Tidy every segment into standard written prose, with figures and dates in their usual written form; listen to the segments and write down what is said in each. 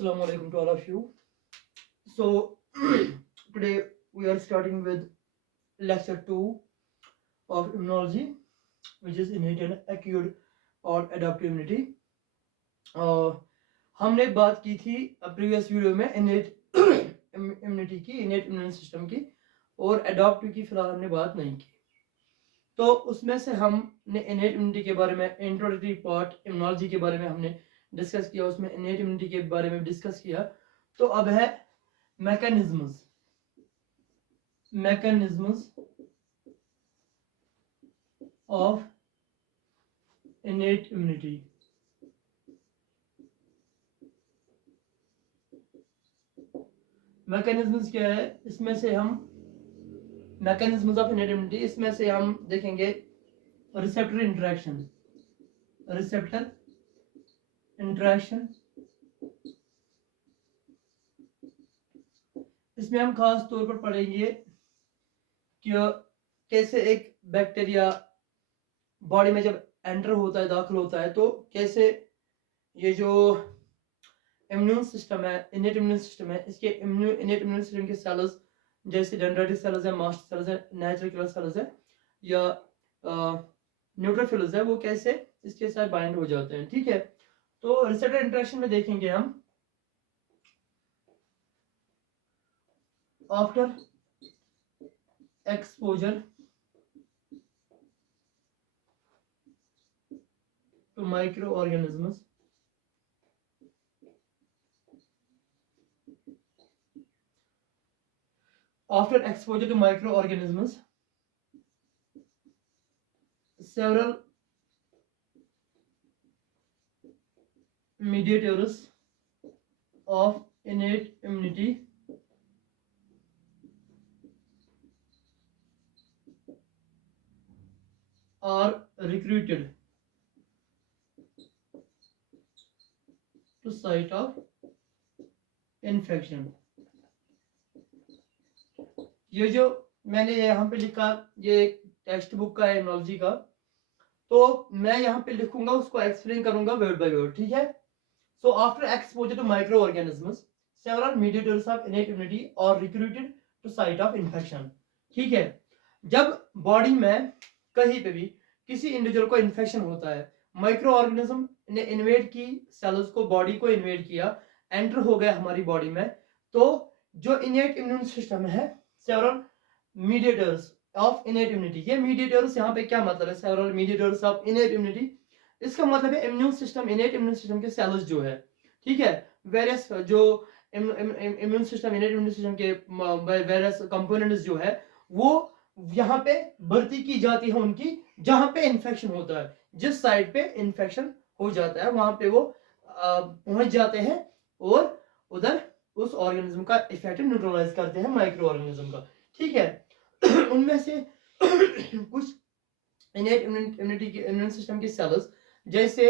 Assalamu alaikum to all of you. So today we are starting with lecture 2 of immunology, which is innate and acquired और adaptive immunity. हमने बात की थी previous video में innate immunity की, innate immune system की, और adaptive की फिलहाल हमने बात नहीं की. तो उसमें से हमने innate immunity के बारे में इंट्रोडक्टरी पार्ट इम्यूनोलॉजी के बारे में हमने डिस्कस किया, उसमें innate immunity के बारे में डिस्कस किया. तो अब है mechanisms of innate immunity. mechanisms क्या है, इसमें से हम mechanisms of innate immunity, इसमें से हम देखेंगे receptor interaction. इसमें हम खास तौर पर पढ़ेंगे कि कैसे एक बैक्टीरिया बॉडी में जब एंटर होता है, दाखिल होता है, तो कैसे ये जो इम्यून सिस्टम है, इनेट इम्यून सिस्टम है, इसके इनेट इम्यून सिस्टम के सेल्स जैसे डेंड्राइटिक सेल्स है, मास्ट सेल्स है, नेचुरल किलर सेल्स है या न्यूट्रोफिल्स है, वो कैसे इसके साथ बाइंड हो जाते हैं. ठीक है, तो रिसेप्टर इंटरेक्शन में देखेंगे हम after exposure to microorganisms. After exposure to microorganisms, several mediators of innate immunity are recruited to site of infection. ये जो मैंने यहाँ पे लिखा, ये टेक्स्ट बुक का है इम्यूनोलॉजी का, तो मैं यहाँ पे लिखूंगा, उसको एक्सप्लेन करूंगा वर्ड बाय वर्ड. ठीक है, so after exposure to micro organisms several mediators of innate immunity are recruited to site of infection. ठीक है, जब बॉडी में कहीं पे भी किसी इंडिविजुअल को इन्फेक्शन होता है, माइक्रो ऑर्गेनिज्म ने इन्वेड की सेल्स को, बॉडी को इन्वेड किया, एंटर हो गया हमारी बॉडी में, तो जो इनेट इम्यून सिस्टम है, several mediators of innate immunity. ये मीडिएटर्स यहाँ पे क्या मतलब है, several mediators of innate immunity, इसका मतलब है इम्यून सिस्टम, इनेट इम्यून सिस्टम के सेल्स जो है, ठीक है, वेरियस जो इम्यून सिस्टम, इनेट इम्यून सिस्टम के वेरियस कंपोनेंट्स जो है, वो यहाँ पे भर्ती की जाती है उनकी, जहां पे इन्फेक्शन होता है, जिस साइड पे इन्फेक्शन हो जाता है वहां पे वो पहुंच जाते हैं और उधर उस ऑर्गेनिज्म का इफेक्ट न्यूट्रलाइज करते हैं, माइक्रो ऑर्गेनिज्म का. ठीक है, उनमें से कुछ इनेट इम्यूनिटी के इम्यून सिस्टम के सेल्स जैसे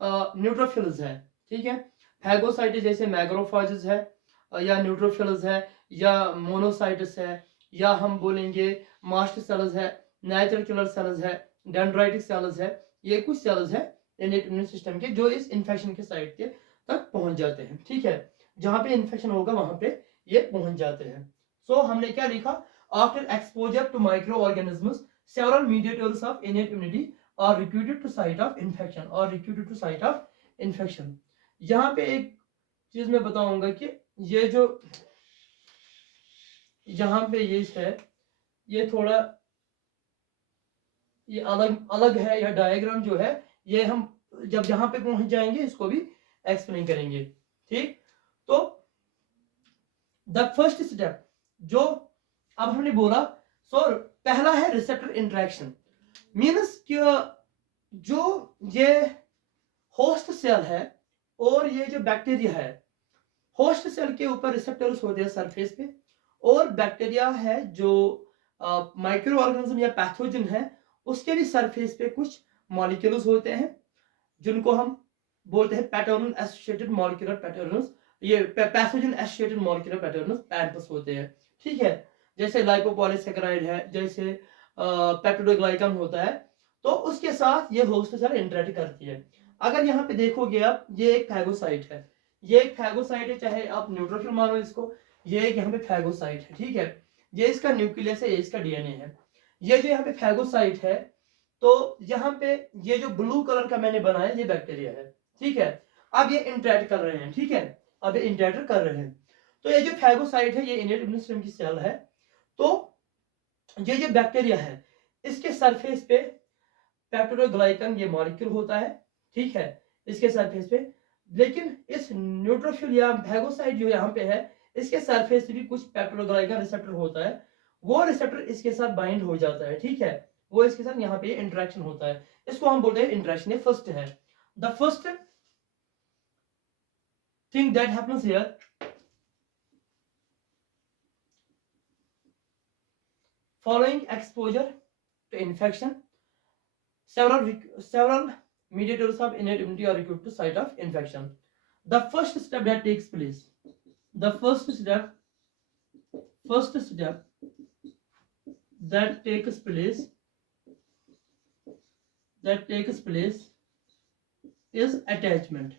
न्यूट्रोफिल्स है, ठीक है, फैगोसाइट्स जैसे मैक्रोफेजेस है, या न्यूट्रोफिल्स है, या मोनोसाइट्स है, या हम बोलेंगे मास्ट सेल्स है, नेचुरल किलर सेल्स है, डेंड्राइटिक सेल्स है. ये कुछ सेल्स है इनेट इम्यून सिस्टम के जो इस इन्फेक्शन के साइड के तक पहुंच जाते हैं. ठीक है, जहां पे इन्फेक्शन होगा वहां पे ये पहुंच जाते हैं. सो हमने क्या लिखा, after exposure to micro organisms several mediators of innate immunity are recruited to site of infection. यहाँ पे एक चीज मैं बताऊंगा कि ये जो यहाँ पे ये है, ये थोड़ा ये अलग अलग है, यह डायग्राम जो है, ये हम जब यहाँ पे पहुंच जाएंगे इसको भी एक्सप्लेन करेंगे. ठीक, तो द फर्स्ट स्टेप जो अब हमने बोला, सो पहला है रिसेप्टर इंटरेक्शन. मीन्स कि जो ये होस्ट सेल है और ये जो बैक्टीरिया है, होस्ट सेल के ऊपर रिसेप्टर्स होते हैं सरफेस पे, और बैक्टीरिया है जो माइक्रो ऑर्गेनिज्म या पैथोजन है, उसके भी सरफेस पे कुछ मॉलिक्यूल्स होते हैं जिनको हम बोलते हैं पैटर्नल एसोसिएटेड मॉलिक्यूलर पैटर्न्स, ये pathogen associated molecular patterns pampas होते हैं. ठीक है, जैसे लाइपोपॉलीसैकेराइड है, जैसे पेप्टिडोग्लाइकन होता है, तो उसके साथ ये होस्ट सेल इंटरेक्ट करती है. अगर यहाँ पे देखोगे आप, ये एक फैगोसाइट है, ये एक फैगोसाइट है, चाहे आप न्यूट्रोफिल मानो इसको, ये एक यहाँ पे फैगोसाइट है, ठीक है। ये इसका न्यूक्लियस है, ये इसका डीएनए है। ये जो यहाँ पे फैगोसाइट है, तो यहाँ पे ये जो ब्लू कलर का मैंने बनाया ये बैक्टीरिया है, ठीक है। अब ये इंटरेक्ट कर रहे हैं, ठीक है, अब ये इंटरेक्ट कर रहे हैं। तो ये जो फैगोसाइट है ये इनेट इम्यून सिस्टम की सेल है। तो ये जो बैक्टीरिया है इसके सरफेस पे पेप्टिडोग्लाइकन ये मॉलिक्यूल होता है, ठीक है, इसके सरफेस पे। लेकिन इस न्यूट्रोफिल या फैगोसाइट जो यहाँ पे है इसके सरफेस पे भी कुछ पेप्टिडोग्लाइकन रिसेप्टर होता है, वो रिसेप्टर इसके साथ बाइंड हो जाता है, ठीक है, वो इसके साथ यहाँ पे इंटरेक्शन होता है, इसको हम बोलते हैं इंटरेक्शन। ये फर्स्ट है, the first thing that happens here, following exposure to infection, several mediators of innate immunity are recruited to site of infection. The first step that takes place, the first step that takes place is attachment.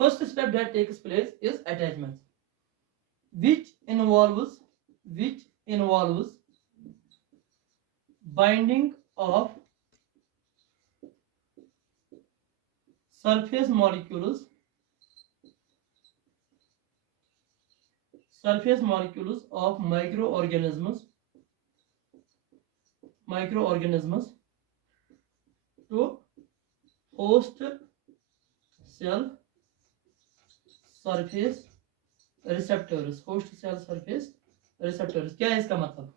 First step that takes place is attachment, which involves binding of surface molecules of microorganisms to host cell surface receptors. क्या है इसका मतलब?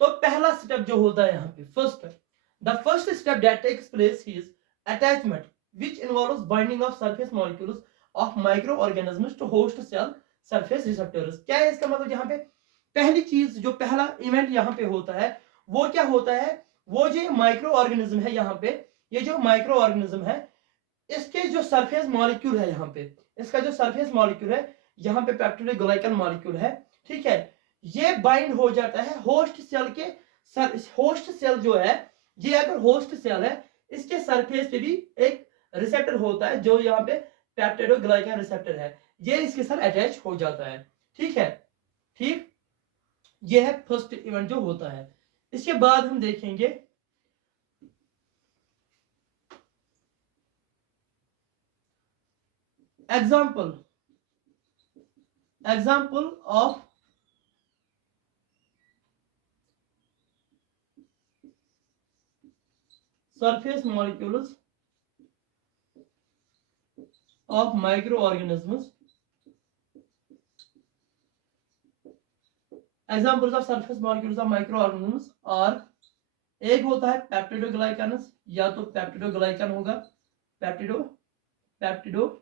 तो पहला step जो होता है यहाँ पे, the first step that takes place is attachment, which involves binding of surface molecules of microorganisms to host cell surface receptors. क्या है इसका मतलब? यहाँ पे पहली चीज जो पहला इवेंट यहाँ पे होता है वो क्या होता है, वो जो माइक्रो ऑर्गेनिज्म है यहाँ पे, ये जो माइक्रो ऑर्गेनिज्म है इसके जो सरफेस मॉलिक्यूल है यहाँ पे, इसका जो सरफेस मॉलिक्यूल है यहाँ पे पेप्टिडोग्लाइकन मॉलिक्यूल है, ठीक है, ये बाइंड हो जाता है होस्ट सेल के होस्ट सेल जो है, ये अगर होस्ट सेल है इसके सरफेस पे भी एक रिसेप्टर होता है जो यहाँ पे पेप्टिडोग्लाइकन रिसेप्टर है, ये इसके साथ अटैच हो जाता है, ठीक है, ठीक, ये है फर्स्ट इवेंट जो होता है। इसके बाद हम देखेंगे example of surface molecules of microorganisms. Examples of surface molecules of microorganisms are, एक होता है पेप्टिडोग्लाइकन, या तो पेप्टिडोग्लाइकन होगा, पेप्टिडोग्लाइकन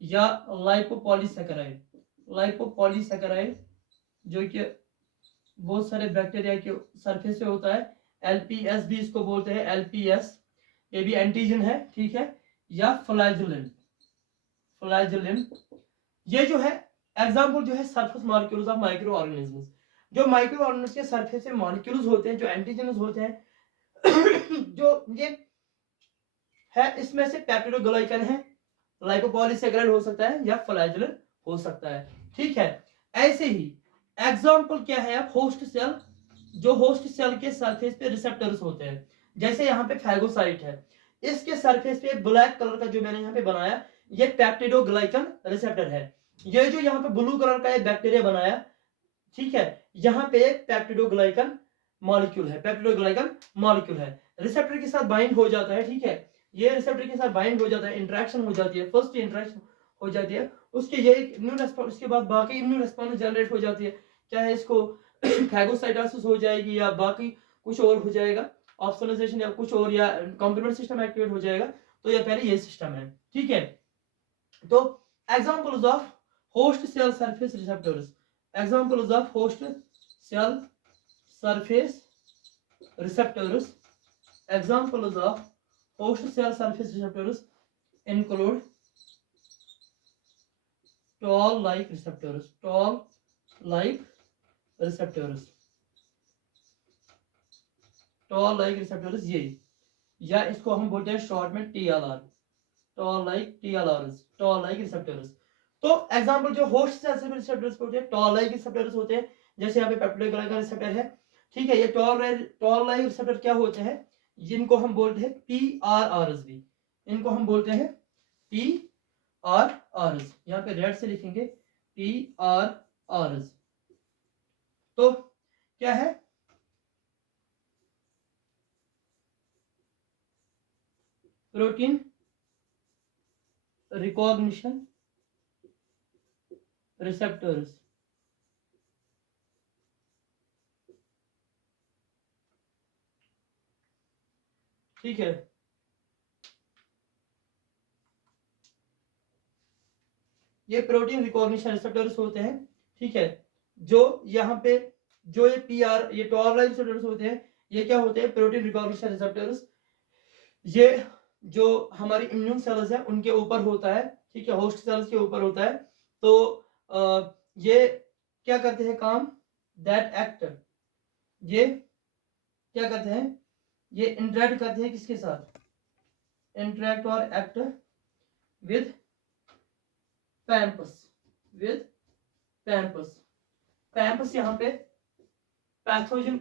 या लाइपोपॉलीसैकेराइड जो कि बहुत सारे बैक्टीरिया के सरफेस पे होता है, एलपीएस भी इसको बोलते हैं, एलपीएस ये भी एंटीजन है, ठीक है, या फ्लैजेलिन ये जो है एग्जाम्पल जो है surface molecules of micro organisms, जो माइक्रो ऑर्गेनिजम्स के सरफेस पे मॉलिक्यूल्स होते हैं जो एंटीजन्स होते हैं जो ये है, इसमें से पेप्टिडोग्लाइकन है, लाइपोपॉलीसैकेराइड हो सकता है या फ्लैजेलिन हो सकता है, ठीक है। ऐसे ही एग्जाम्पल क्या है, अब होस्ट सेल, जो होस्ट सेल के सरफेस पे रिसेप्टर्स होते हैं, जैसे यहाँ पे फैगोसाइट है, इसके सरफेस पे ब्लैक कलर का जो मैंने यहाँ पे बनाया ये पेप्टिडोग्लाइकन रिसेप्टर है, ये जो यहाँ पे ब्लू कलर का एक बैक्टीरिया बनाया, ठीक है, यहाँ पे पेप्टिडोग्लाइकन मॉलिक्यूल है, रिसेप्टर के साथ बाइंड हो जाता है, ठीक है, ये रिसेप्टर के साथ बाइंड हो जाता है, इंटरेक्शन हो जाती है, फर्स्ट इंटरेक्शन हो जाती है, उसके ये इम्यून रेस्पॉन्स, उसके बाद बाकी इम्यून रेस्पॉन्स जनरेट हो जाती है, चाहे इसको फैगोसाइटोसिस हो जाएगी या बाकी कुछ और हो जाएगा, ऑप्सोनाइजेशन या कुछ और, या कॉम्प्लीमेंट सिस्टम एक्टिवेट हो जाएगा, तो ये पहले ये सिस्टम है, ठीक है। तो examples of host cell surface receptors, examples of host cell surface receptors, examples of host cell surface receptors include toll-like receptors, toll like receptors ये, या इसको हम बोलते हैं शॉर्ट में TLR, toll like TLRs, toll like receptors. तो example जो host cell से रिसेप्टर्स होते हैं, टॉल लाइक रिसेप्टर्स होते हैं, जैसे यहाँ पे पेप्टिडोग्लाइकन का रिसेप्टर है, ठीक है। ये टॉल लाइक रिसेप्टर क्या होते हैं, जिनको हम बोलते हैं PRRs भी, इनको हम बोलते हैं PRRs, यहाँ पे रेड से लिखेंगे PRRs। तो क्या है, प्रोटीन रिकॉग्निशन रिसेप्टर्स, ठीक है। ये प्रोटीन रिकॉग्निशन रिसेप्टर्स होते हैं, ठीक है। जो यहाँ पे जो ये टॉल लाइक रिसेप्टर्स होते हैं, ये क्या होते हैं, प्रोटीन रिकॉग्निशन रिसेप्टर्स। ये जो हमारी इम्यून सेल्स है उनके ऊपर होता है, ठीक है, होस्ट सेल्स के ऊपर होता है। तो ये क्या करते हैं काम, दैट एक्ट, ये क्या करते हैं, ये इंटरेक्ट करते हैं किसके साथ, इंटरेक्ट और act with pampas, with pampas. Pampas यहाँ पे पैथोजन,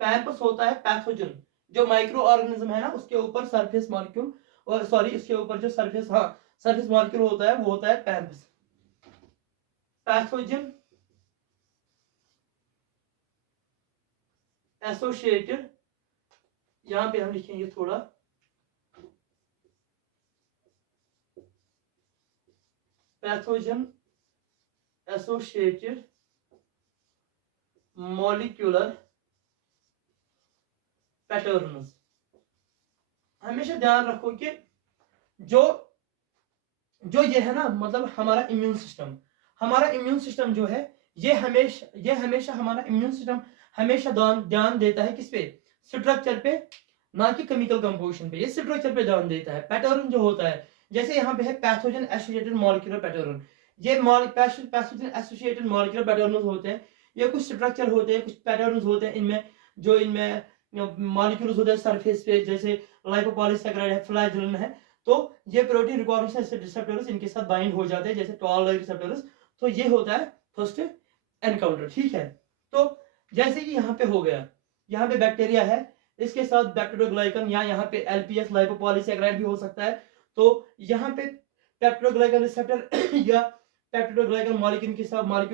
पैम्पस होता है पैथोजन, जो माइक्रो ऑर्गेनिज्म है ना उसके ऊपर सरफेस मॉलिक्यूल, और सॉरी इसके ऊपर जो सरफेस, हाँ सरफेस मॉलिक्यूल होता है वो होता है पैम्पस, पैथोजन एसोसिएटेड, यहां पे हम लिखेंगे थोड़ा, पैथोजन एसोसिएटेड मॉलिक्यूलर पैटर्न्स। हमेशा ध्यान रखो कि जो जो ये है ना, मतलब हमारा इम्यून सिस्टम, हमारा इम्यून सिस्टम जो है ये हमेशा हमारा इम्यून सिस्टम हमेशा ध्यान देता है किस पे, स्ट्रक्चर पे, ना कि केमिकल कंपोजिशन पे। ये स्ट्रक्चर पे ध्यान देता है। पैटर्न जो होता है, जैसे यहाँ पे है पैथोजन एसोसिएटेड मॉलिक्यूलर पैटर्न, ये पैथोजन एसोसिएटेड मॉलिक्यूलर पैटर्न होते हैं। ये कुछ स्ट्रक्चर होते हैं, कुछ पैटर्न होते हैं इनमें, जो इनमें मॉलिक्यूल्स होते हैं सरफेस पे, जैसे लाइपोपॉलीसैकेराइड है, फ्लैजेलन है। तो ये प्रोटीन रिकॉग्निशन रिसेप्टर्स इनके साथ बाइंड हो जाते हैं, जैसे टॉल लाइक रिसेप्टर्स। तो ये होता है फर्स्ट एनकाउंटर, ठीक है। तो जैसे कि यहाँ पे हो गया, यहाँ पे बैक्टीरिया है, इसके साथ बैक्टीरियोग्लाइकन, या यहाँ पे LPS लाइपोपॉलीसैकेराइड भी हो सकता है। तो यहाँ पे पेप्टिडोग्लाइकन रिसेप्टर या पेप्टिडोग्लाइकन मॉलिक्यूल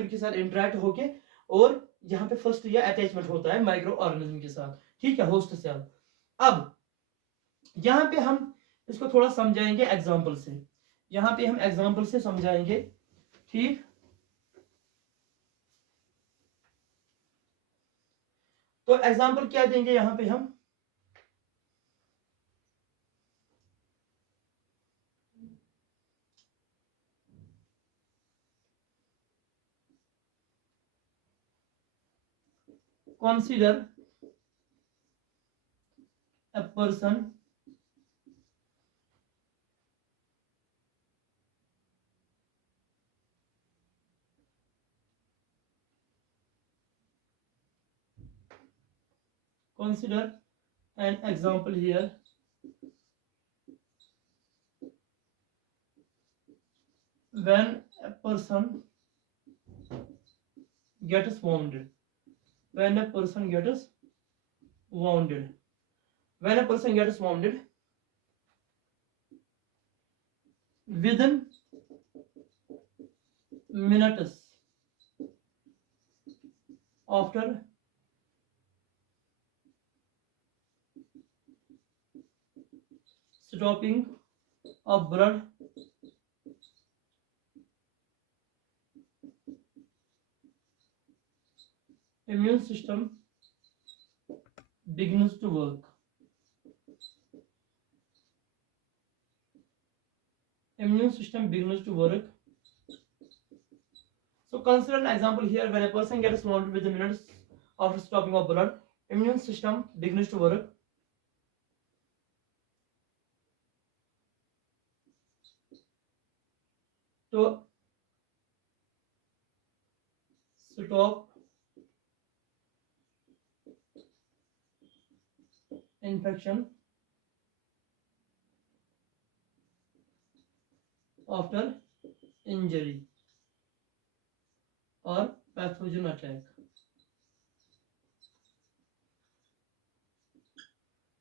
के साथ इंटरेक्ट होके, और यहाँ पे फर्स्ट ये अटैचमेंट होता है माइक्रो ऑर्गेनिज्म के साथ, ठीक है, होस्ट सेल। अब यहाँ पे हम इसको थोड़ा समझाएंगे एग्जाम्पल से, यहाँ पे हम एग्जाम्पल से समझाएंगे, ठीक। तो एग्जाम्पल क्या देंगे यहाँ पे हम, consider a person consider an example here, when a person gets wounded, when a person gets wounded, when a person gets wounded, within minutes after stopping of blood, immune system begins to work. Immune system begins to work. So consider an example here, when a person gets wounded within minutes after stopping of blood, immune system begins to work. To stop infection after injury or pathogen attack।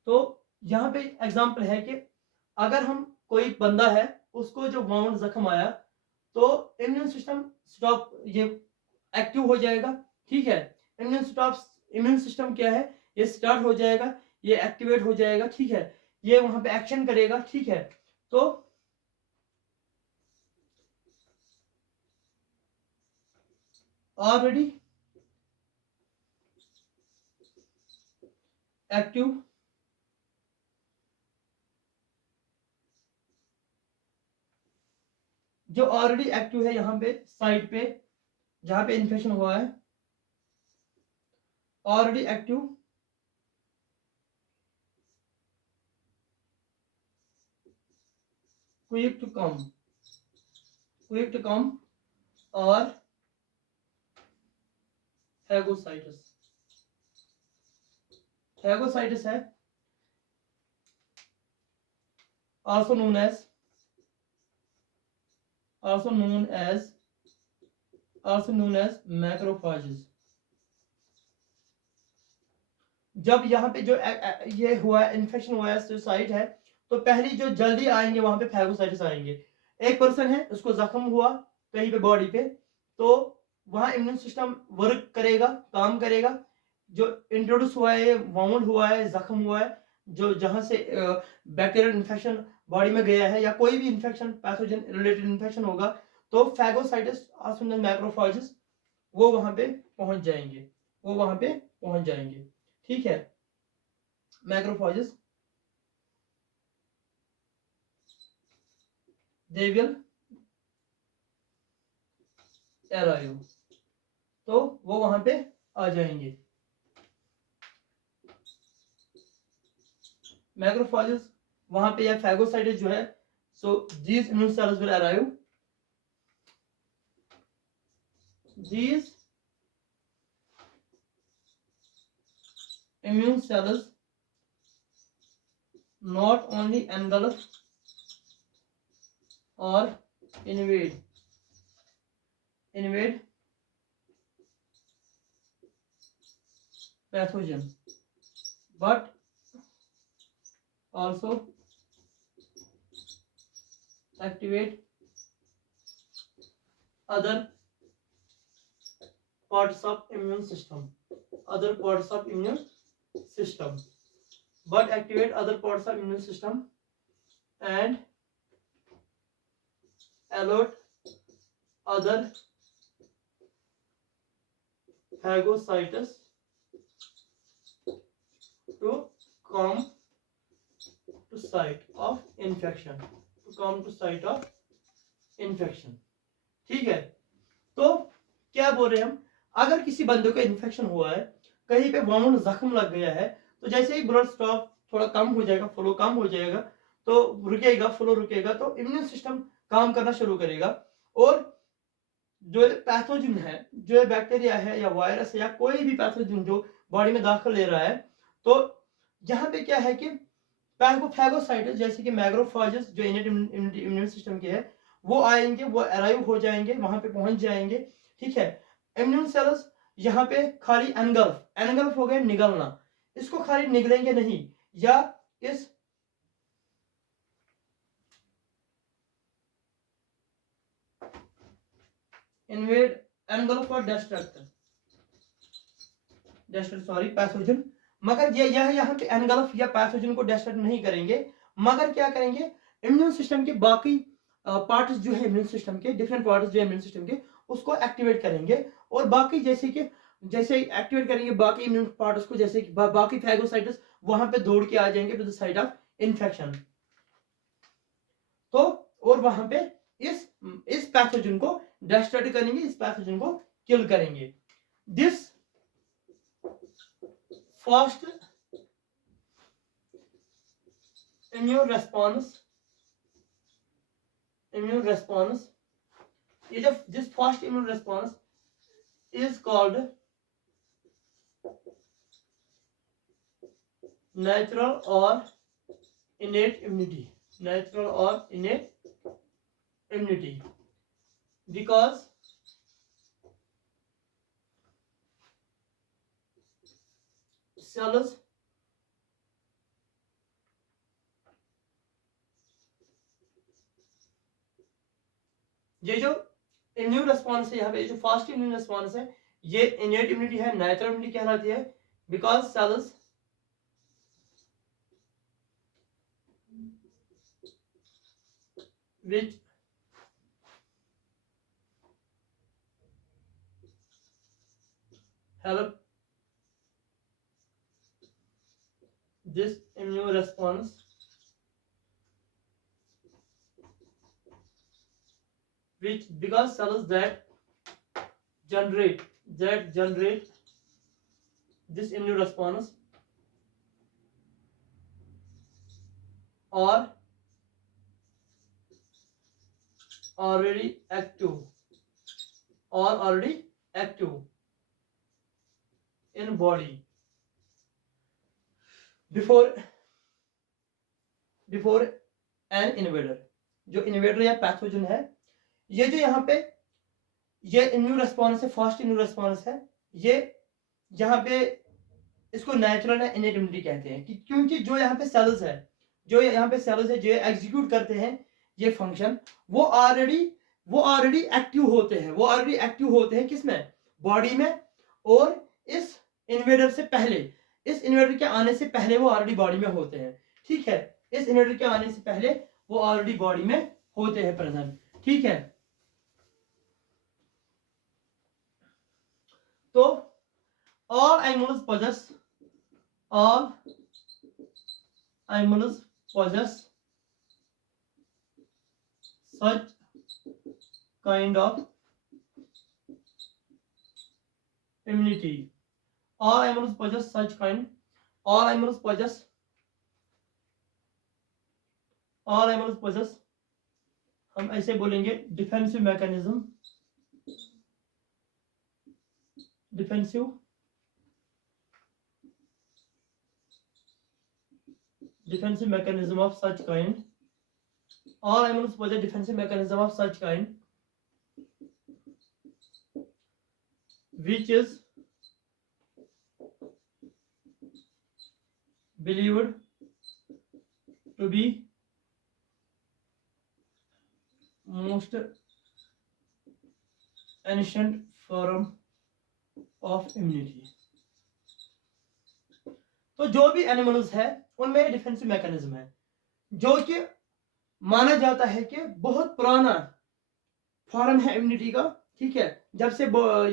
तो यहाँ पे example है कि अगर हम कोई बंदा है उसको जो वाउंड जख्म आया तो इम्यून सिस्टम स्टॉप ये एक्टिव हो जाएगा, ठीक है। इम्यून सिस्टम क्या है, ये स्टार्ट हो जाएगा, ये एक्टिवेट हो जाएगा, ठीक है, ये वहां पे एक्शन करेगा, ठीक है। तो ऑलरेडी एक्टिव जो ऑलरेडी एक्टिव है यहाँ पे साइट पे जहां पे इन्फेक्शन हुआ है, already active quick to come और फैगोसाइटस है also known as macrophages। जब यहाँ पे जो ये हुआ है, इन्फेक्शन हुआ है, जो साइट है, तो पहली जो जल्दी आएंगे वहां पे फैगोसाइटिस आएंगे। एक पर्सन है उसको जख्म हुआ कहीं पे बॉडी पे, तो वहां इम्यून सिस्टम वर्क करेगा, काम करेगा। जो इंट्रोड्यूस हुआ है, वाउंड हुआ है, जख्म हुआ है, जो जहां से बैक्टीरियल इन्फेक्शन बॉडी में गया है या कोई भी इन्फेक्शन पैथोजन रिलेटेड इन्फेक्शन होगा, तो फैगोसाइटिस मैक्रोफाजेस वो वहां पे पहुंच जाएंगे, ठीक है। मैक्रोफाजेस दे विल अराइव, तो वो वहां पे आ जाएंगे। मैक्रोफाजेस वहां पे या फैगोसाइटिस जो है, so these immune cells will arrive, these immune cells not only engulf or invade pathogen but also activate other parts of immune system but activate other parts of immune system and alert other phagocytes to come to site of infection, ठीक है। तो क्या बोल रहे हैं हम, अगर किसी बंदे को इन्फेक्शन हुआ है, कहीं पे वाउंड जख्म लग गया है, तो जैसे ही ब्लड स्टॉप थोड़ा कम हो जाएगा, फ्लो कम हो जाएगा, तो फ्लो रुकेगा, तो इम्यून सिस्टम काम करना शुरू करेगा, और जो पैथोजन है, जो बैक्टीरिया है या वायरस है या कोई भी पैथोजन जो बॉडी में दाखिल ले रहा है, तो यहाँ पे क्या है कि फैगोसाइटिस जैसे कि मैक्रोफाजेस जो इनेट इम्यून सिस्टम के है, वो आएंगे, वो अराइव हो जाएंगे, वहां पे पहुंच जाएंगे, ठीक है। इम्यून सेल्स यहाँ पे खाली एनगल्फ हो गए, निगलना, इसको खाली निगलेंगे नहीं, या इस इन्वेड एनगल्फ और पैथोजन, मगर ये यहाँ पे एनगल्फ या पैथोजन को डिस्ट्रैक्ट नहीं करेंगे, मगर क्या करेंगे, इम्यून सिस्टम के बाकी पार्ट्स जो है इम्यून सिस्टम के, डिफरेंट पार्ट्स जो है इम्यून सिस्टम के, उसको एक्टिवेट करेंगे, और बाकी जैसे एक्टिवेट करेंगे बाकी इम्यून पार्ट्स को, जैसे कि बाकी फैगोसाइटिस वहां पे दौड़ के आ जाएंगे to the site of infection, तो और वहां पे इस पैथोजन को डिस्ट्रॉय करेंगे, इस पैथोजन को किल करेंगे। दिस फास्ट इम्यून रेस्पॉन्स ये जो this fast immune response is called natural or innate immunity, natural or innate immunity, because cells ये जो इम्यून रिस्पॉन्स है यहाँ पे, जो फास्ट इम्यून रिस्पॉन्स है, ये इनेट इम्यूनिटी है, नेचुरल इम्यूनिटी कहलाती है, because cells which help this immune response which, because cells that generate this immune response are already active in body before an invader. जो इन्वेडर या pathogen है, ये जो यहाँ पे ये इम्यून रिस्पॉन्स है, फास्ट इम्यून रिस्पॉन्स है, ये यहाँ पे इसको नेचुरल या इनेट इम्यूनिटी कहते हैं, क्योंकि जो यहाँ पे सेल्स है जो एग्जीक्यूट करते हैं ये फंक्शन, वो ऑलरेडी एक्टिव होते हैं किसमें, बॉडी में, और इस इन्वेडर के आने से पहले वो ऑलरेडी बॉडी में होते हैं, ठीक है, इस इन्वेडर के आने से पहले वो ऑलरेडी बॉडी में होते हैं प्रेजेंट, ठीक है। तो all animals possess such kind of immunity. All animals possess, हम ऐसे बोलेंगे, defensive mechanism of such kind. All animals possess defensive mechanism of such kind which is believed to be most ancient form of immunity. तो जो भी animals है उनमें defensive mechanism है, जो कि माना जाता है कि बहुत पुराना फॉर्म है इम्यूनिटी का, ठीक है, जब से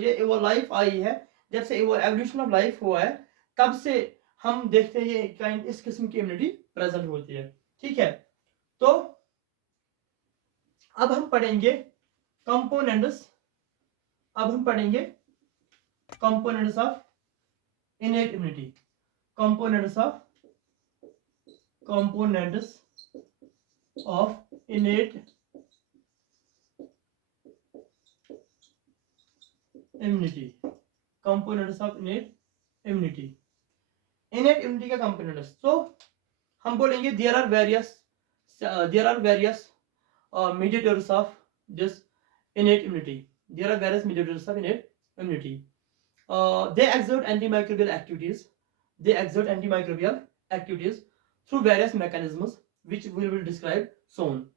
ये वो लाइफ आई है, जब से वो एवोल्यूशन ऑफ लाइफ हुआ है, तब से हम देखते हैं ये काइंड इस किस्म की इम्यूनिटी प्रेजेंट होती है, ठीक है। तो अब हम पढ़ेंगे components of innate immunity, components of innate immunity. Innate immunity का components, तो हम बोलेंगे there are various mediators of this innate immunity. They exert antimicrobial activities through various mechanisms which we will describe soon.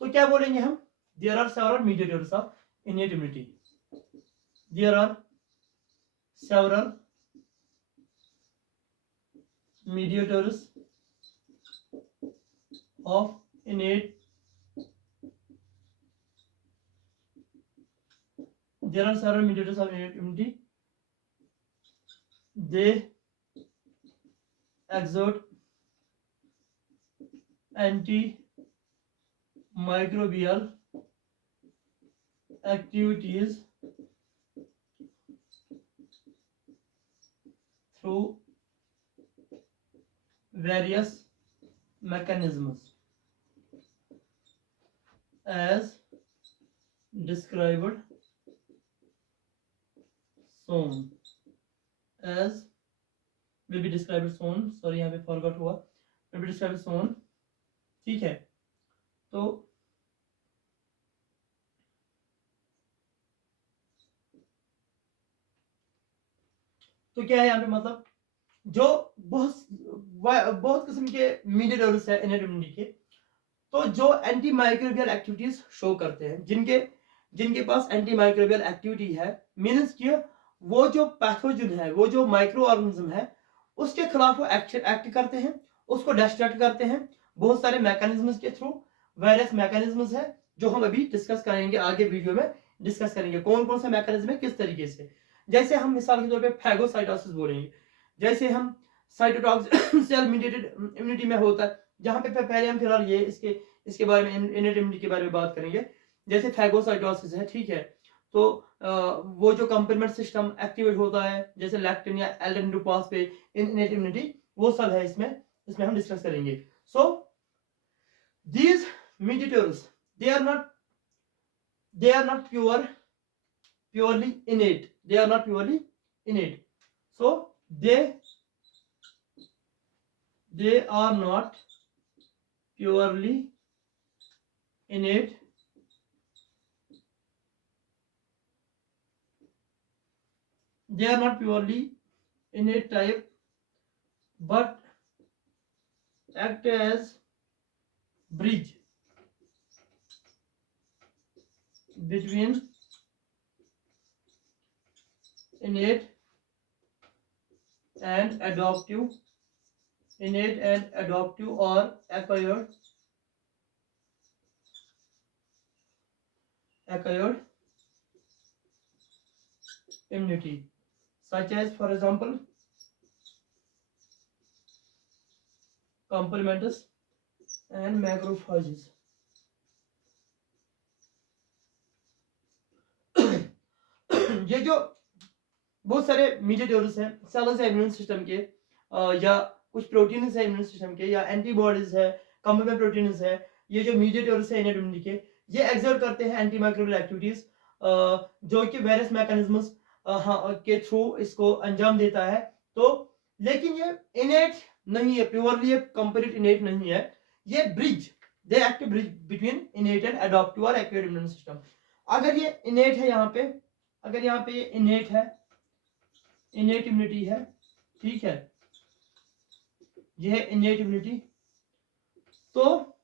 तो क्या बोलेंगे हम, there are several mediators of innate immunity. There are several mediators of innate immunity. They exert antimicrobial activities through various mechanisms as described soon. Will be describe soon, sorry यहाँ पे forgot हुआ, will be describe सोन, ठीक है। तो क्या है यहाँ पे, मतलब जो बहुत किस्म के मीडिएटर्स है इनहेट इम्यूनिटी के, तो जो एंटी माइक्रोबियल एक्टिविटीज शो करते हैं, जिनके पास एंटी माइक्रोबियल एक्टिविटी है, मीन्स कि वो जो पैथोजन है, वो जो माइक्रो ऑर्गेनिज्म है, उसके खिलाफ वो एक्ट करते हैं, उसको डिस्ट्रक्ट करते हैं बहुत सारे मैकेनिज्म्स के थ्रू। वेरियस मैकेनिज्म्स है जो हम अभी डिस्कस करेंगे, आगे वीडियो में डिस्कस करेंगे कौन कौन सा मैकेनिज्म है, किस तरीके से। जैसे हम मिसाल के तौर पे फैगोसाइटोसिस बोलेंगे, जैसे हम साइटोटॉक्सिक सेल मीडिएटेड इम्यूनिटी में होता है, जहां पे पहले हम फिलहाल ये इसके बारे में, इनहेट इम्यूनिटी के बारे में बात करेंगे। जैसे फैगोसाइटोसिस है, ठीक है, तो वो जो कंप्लीमेंट सिस्टम एक्टिवेट होता है, जैसे लैक्टिन या एल्डेन पाथवे इन इनहेट इम्यूनिटी, वो सब है इसमें हम डिस्कस करेंगे। So these mediators, they are not purely innate, they are not purely innate, so they are not purely innate, they are not purely innate type, but act as bridge between innate and adaptive or acquired immunity, such as, for example, complementous and macrophages. ये जो बहुत सारे mediators हैं, sales है immune system के, या कुछ proteins है इम्यून सिस्टम के, या एंटीबॉडीज है, कंप्लीमेंट प्रोटीन्स है, ये जो मीडिएटर्स है इनहेट इम्यूनिटी के, ये एक्सर्ट करते हैं एंटीमाइक्रोबियल एक्टिविटीज, जो कि वेरियस मैकेनिज्म्स के थ्रू इसको अंजाम देता है। तो लेकिन ये इनहेट नहीं है, प्योरली ये कंप्लीट इनहेट नहीं है, ये bridge, they act bridge between innate and adaptive और एक्वायर्ड इम्यून सिस्टम। अगर ये इनहेट है, यहाँ पे अगर यहाँ पे ये इनहेट है, इनहेट इम्यूनिटी है, ठीक है, ये है इनहेट इम्यूनिटी, तो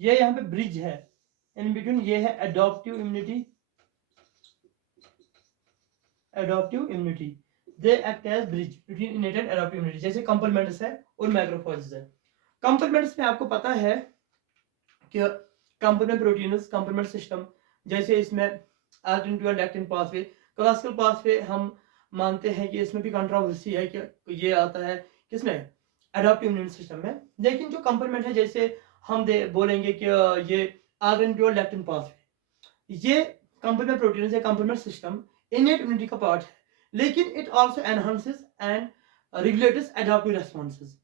ये यहाँ पे ब्रिज है इन बिटवीन, ये है adaptive immunity, they act as bridge between innate and adaptive immunity, जैसे कंप्लीमेंट्स है और मैक्रोफेजेस है। कंप्लीमेंट्स में आपको पता है कि कंप्लीमेंट प्रोटीन्स, कंप्लीमेंट सिस्टम, जैसे इसमें alternative lectin pathway, classical pathway हम मानते हैं कि इसमें भी कंट्रोवर्सी है कि ये आता है किसमें, एडॉप्टिव इम्यून सिस्टम में। लेकिन जो कंप्लीमेंट है, जैसे हम बोलेंगे कि ये अल्टरनेटिव लैक्टिन पाथवे, ये कंप्लीमेंट प्रोटीन है, कंप्लीमेंट सिस्टम इनहेट इम्यूनिटी का पार्ट है, लेकिन it also enhances and regulates adaptive responses,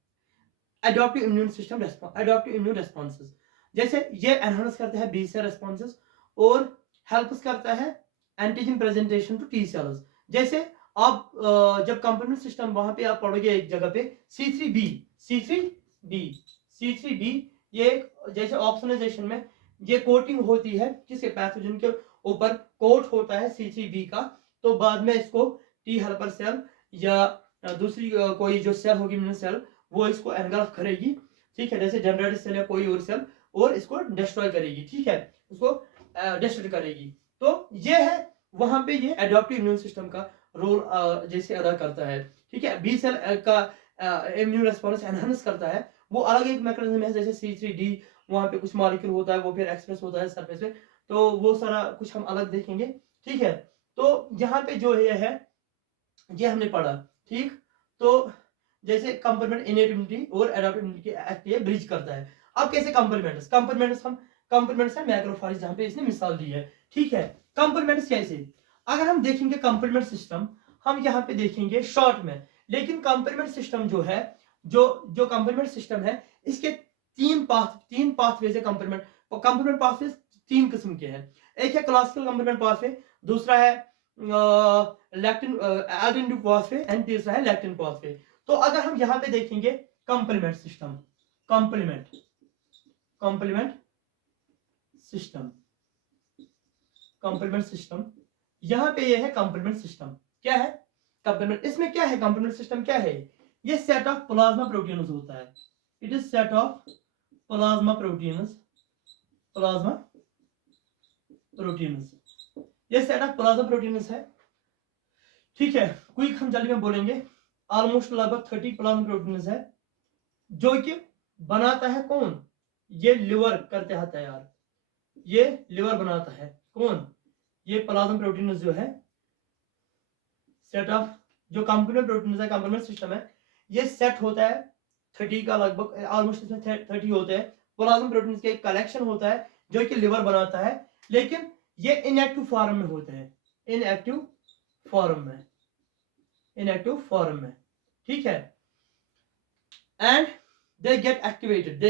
adaptive immune system adaptive immune responses. जैसे ये एनहांस करता है बी सेल रेस्पॉन्सेस और हेल्प्स करता है antigen presentation to T cells. जैसे आप जब कंप्लीमेंट सिस्टम वहां पे आप पढ़ोगे एक जगह पे C3b, ये जैसे ऑप्सोनाइजेशन में ये कोटिंग होती है किसके, पैथोजन के ऊपर कोट होता है C3b का, तो बाद में इसको टी हेल्पर सेल या दूसरी कोई जो सेल होगी इम्यून सेल, वो इसको एनगल्फ करेगी, ठीक है, जैसे जनरेटिव सेल या कोई और सेल, और इसको डिस्ट्रॉय करेगी, ठीक है, उसको डिस्ट्रॉय करेगी। तो ये है वहां पे ये एडॉप्टिव इम्यून सिस्टम का रोल जैसे अदा करता है, ठीक है। बी सेल का इम्यून रिस्पॉन्स एनहांस करता है, वो अलग एक मैकेनिज्म है, जैसे C3d, वहां पे कुछ मॉलिक्यूल होता है, वो फिर एक्सप्रेस होता है सरफेस पे, तो वो सारा कुछ हम अलग देखेंगे, ठीक है। तो यहाँ पे जो है ये हमने पढ़ा, ठीक। तो जैसे कंप्लीमेंट इनहेट इम्यूनिटी और एडॉप्टिव इम्यूनिटी के एक्ट ये ब्रिज करता है। अब कैसे कंप्लीमेंट्स हम कंप्लीमेंट्स है मैक्रोफेज, जहां पे इसने मिसाल दी है, ठीक है। कंप्लीमेंट्स कैसे, अगर हम देखेंगे कंप्लीमेंट सिस्टम, हम यहाँ पे देखेंगे शॉर्ट में, लेकिन कंप्लीमेंट सिस्टम जो है, जो कंप्लीमेंट सिस्टम है, इसके तीन पाथवे है। कंप्लीमेंट पाथवे तीन किस्म के हैं, एक है क्लासिकल कंप्लीमेंट पाथवे, दूसरा है लैक्टिन एल्टरनेटिव पाथवे, एंड तीसरा है लैक्टिन पाथवे। तो अगर हम यहाँ पे देखेंगे complement system, complement system, complement system, यहाँ पे ये है कंप्लीमेंट सिस्टम। क्या है कंप्लीमेंट? इसमें क्या है कंप्लीमेंट सिस्टम क्या है? ये सेट ऑफ प्लाज्मा प्रोटीन्स होता है। It is set of plasma proteins, plasma proteins, ये सेट ऑफ प्लाज्मा प्रोटीन्स है। ठीक है, क्विक हम जल्दी में बोलेंगे। ऑलमोस्ट लगभग 30 प्लाज्मा प्रोटीन्स है, जो कि बनाता है कौन? ये लिवर करते हैं तैयार, ये लिवर बनाता है कौन? ये प्लाज्मा प्रोटीन्स जो है, सेट ऑफ जो कंप्लीमेंट प्रोटीन्स है, कंप्लीमेंट सिस्टम है, ये सेट होता है 30 का लगभग, ऑलमोस्ट इसमें 30 होते हैं। प्लाज्मा प्रोटीन्स के एक कलेक्शन होता है जो कि लिवर बनाता है, लेकिन ये इनएक्टिव फॉर्म में होते हैं, इनएक्टिव फॉर्म में, इनएक्टिव फॉर्म में। ठीक है, and they get activated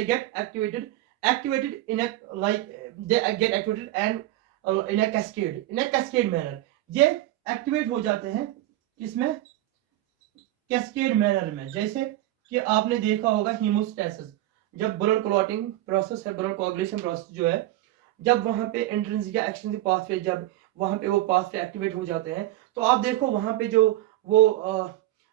in a like they get activated and in a cascade manner। ये एक्टिवेट हो जाते हैं इसमें कैस्केड मैनर में। जैसे कि आपने देखा होगा हीमोस्टेसिस, जब ब्लड क्लॉटिंग प्रोसेस है, ब्लड कोआगुलेशन प्रोसेस जो है, जब वहां पे इंट्रिंसिक या एक्सट्रिंसिक पाथवे, जब वहां पे वो पाथवे एक्टिवेट हो जाते हैं, तो आप देखो वहां पे जो वो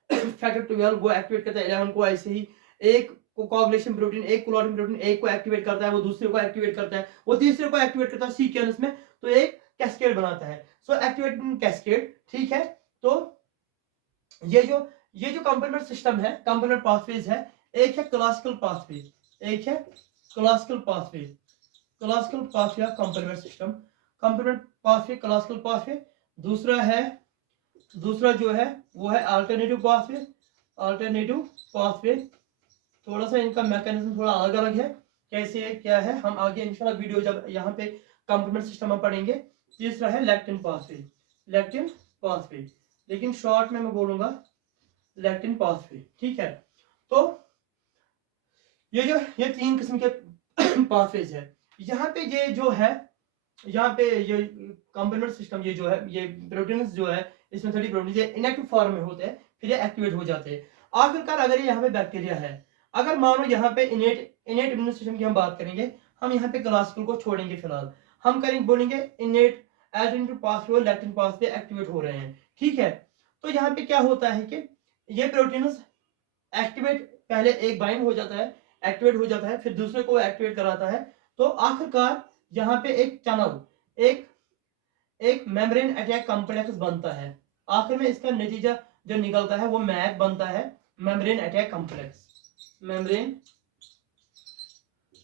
फैक्टर 12 वो एक्टिवेट करता है 11 को, ऐसे ही एक कोआगुलेशन प्रोटीन, एक क्लॉटिंग प्रोटीन एक को एक्टिवेट करता है, वो दूसरे को एक्टिवेट करता है, वो तीसरे को एक्टिवेट करता है सीक्वेंस में, तो एक कैस्केड बनाता है। सो एक्टिवेटिंग कैस्केड। ठीक है, तो ये जो कंप्लीमेंट सिस्टम है, कंप्लीमेंट पाथवेज है, एक है क्लासिकल पाथवे, एक है classical pathway, classical pathway of complement system, complement pathway, classical pathway. दूसरा जो है वो है अल्टरनेटिव पाथवे, अल्टरनेटिव पाथवे। थोड़ा सा इनका मैकेनिज्म थोड़ा अलग अलग है, कैसे है क्या है, हम आगे इंशाल्लाह वीडियो जब यहाँ पे कंप्लीमेंट सिस्टम में पढ़ेंगे। तीसरा है लैक्टिन पाथवे, लैक्टिन पाथवे, लेकिन शॉर्ट में मैं बोलूंगा लैक्टिन पाथवे। ठीक है, तो ये 3 किस्म के पाथवेज है। यहाँ पे ये जो है, यहाँ पे ये कंप्लीमेंट सिस्टम, ये जो है, ये प्रोटीन्स जो है, इसमें 30 प्रोटीन ये इनएक्टिव फॉर्म में होते हैं, फिर ये एक्टिवेट हो जाते हैं। आखिरकार अगर यहाँ पे बैक्टीरिया है, अगर मानो यहाँ पे इनेट इम्यून सिस्टम की हम बात करेंगे, हम यहाँ पे क्लासिकल को छोड़ेंगे फिलहाल, हम करेंगे बोलेंगे इनेट एल्टरनेटिव पाथवे और लैक्टिन पाथवे एक्टिवेट हो रहे हैं। ठीक है, तो यहाँ पे क्या होता है कि ये प्रोटीन्स एक्टिवेट, पहले एक बाइंड हो जाता है, एक्टिवेट हो जाता है, फिर दूसरे को एक्टिवेट कराता है, तो आखिरकार यहाँ पे एक चैनल, एक मेम्ब्रेन अटैक कॉम्प्लेक्स बनता है। आखिर में इसका नतीजा जो निकलता है वो मैक बनता है, membrane attack complex, membrane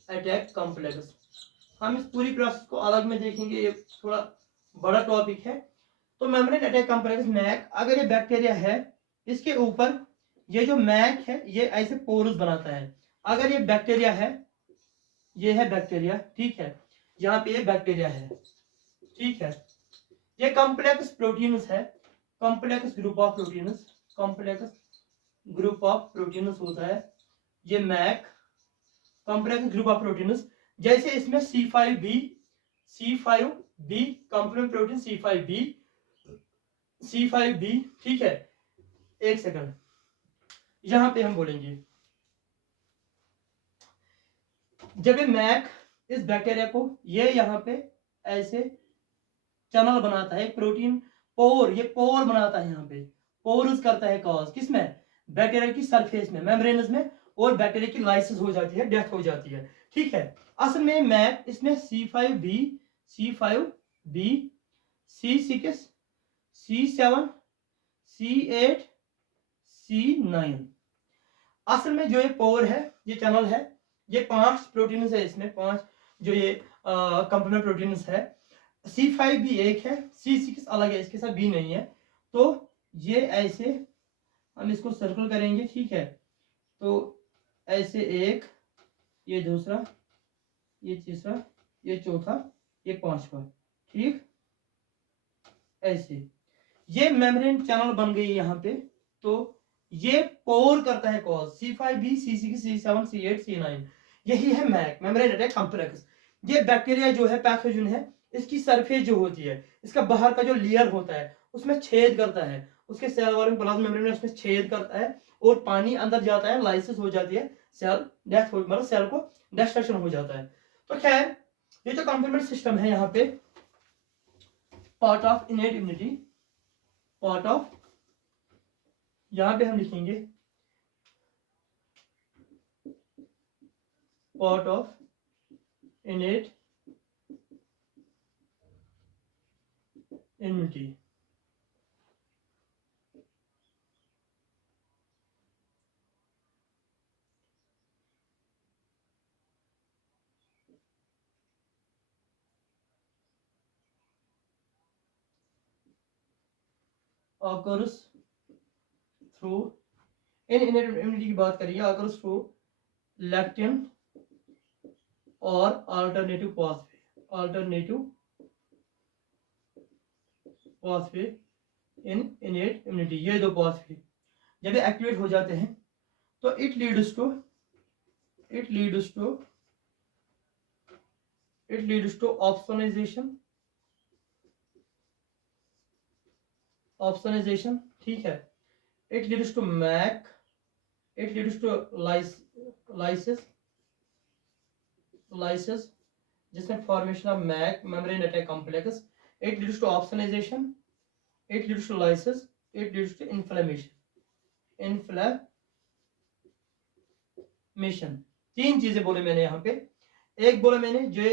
attack complex. हम इस पूरी प्रोसेस को अलग में देखेंगे, ये थोड़ा बड़ा टॉपिक है। तो मेम्ब्रेन अटैक कॉम्प्लेक्स मैक, अगर ये बैक्टीरिया है, इसके ऊपर ये जो मैक है ये ऐसे पोरस बनाता है। अगर ये बैक्टीरिया है, ये है बैक्टीरिया, ठीक है, यहाँ पे ये बैक्टीरिया है, ठीक है, ये कॉम्प्लेक्स प्रोटीन्स है, complex group of proteins, complex group of proteins होता है ये MAC, complex group of proteins. जैसे इसमें C5b कॉम्प्लीमेंट प्रोटीन C5b, ठीक है, एक सेकंड, यहां पे हम बोलेंगे जब ये मैक इस बैक्टीरिया को ये यहाँ पे ऐसे चैनल बनाता है, प्रोटीन पोर, ये पोर बनाता है, यहाँ पे पोरस करता है कॉज किसमें? बैक्टीरिया की सरफेस में, मेम्ब्रेन्स में, और बैक्टीरिया की लाइसिस हो जाती है, डेथ हो जाती है। ठीक है, असल में मैक इसमें C5b, C6, C7, C8, C9, असल में जो ये पोर है, ये चैनल है, ये 5 प्रोटीन्स है, इसमें 5 जो ये कंप्लीमेंट प्रोटीन्स है। C5b एक है, C6 अलग है, इसके साथ B नहीं है, तो ये ऐसे हम इसको सर्कल करेंगे, ठीक है, तो ऐसे एक, ये दूसरा, ये तीसरा, ये चौथा, ये पांचवा, ठीक, ऐसे ये मेम्ब्रेन चैनल बन गई यहाँ पे। तो ये पोर करता है cause C5b, C6, C7, C8, C9, यही है मैक, मेम्ब्रेन अटैक कॉम्प्लेक्स। ये बैक्टीरिया जो है, पैथोजन है, इसकी सरफेस जो होती है, इसका बाहर का जो लेयर होता है उसमें छेद करता है, उसके सेल वॉल में, प्लाज्मा मेम्ब्रेन में उसमें छेद करता है, और पानी अंदर जाता है, लाइसिस हो जाती है, सेल डेथ हो, मतलब सेल को डिस्ट्रक्शन हो जाता है। तो खैर ये जो कंप्लीमेंट सिस्टम है यहाँ पे part of innate immunity, part of, यहाँ पे हम लिखेंगे part of innate immunity. occurs through, in innate immunity की बात करेंगे, occurs through लैक्टिन और अल्टरनेटिव पाथवे इन इनेट इम्यूनिटी। ये दो पाथवे जब एक्टिवेट हो जाते हैं तो इट लीड्स टू ऑप्सोनाइजेशन, ठीक है। इट लीड्स टू लाइसिस जिसमें formation of MAC membrane attack complex. It leads to opsonization, it leads to lysis, it leads to inflammation. तीन चीजें बोले मैंने यहाँ पे। एक बोला मैंने जो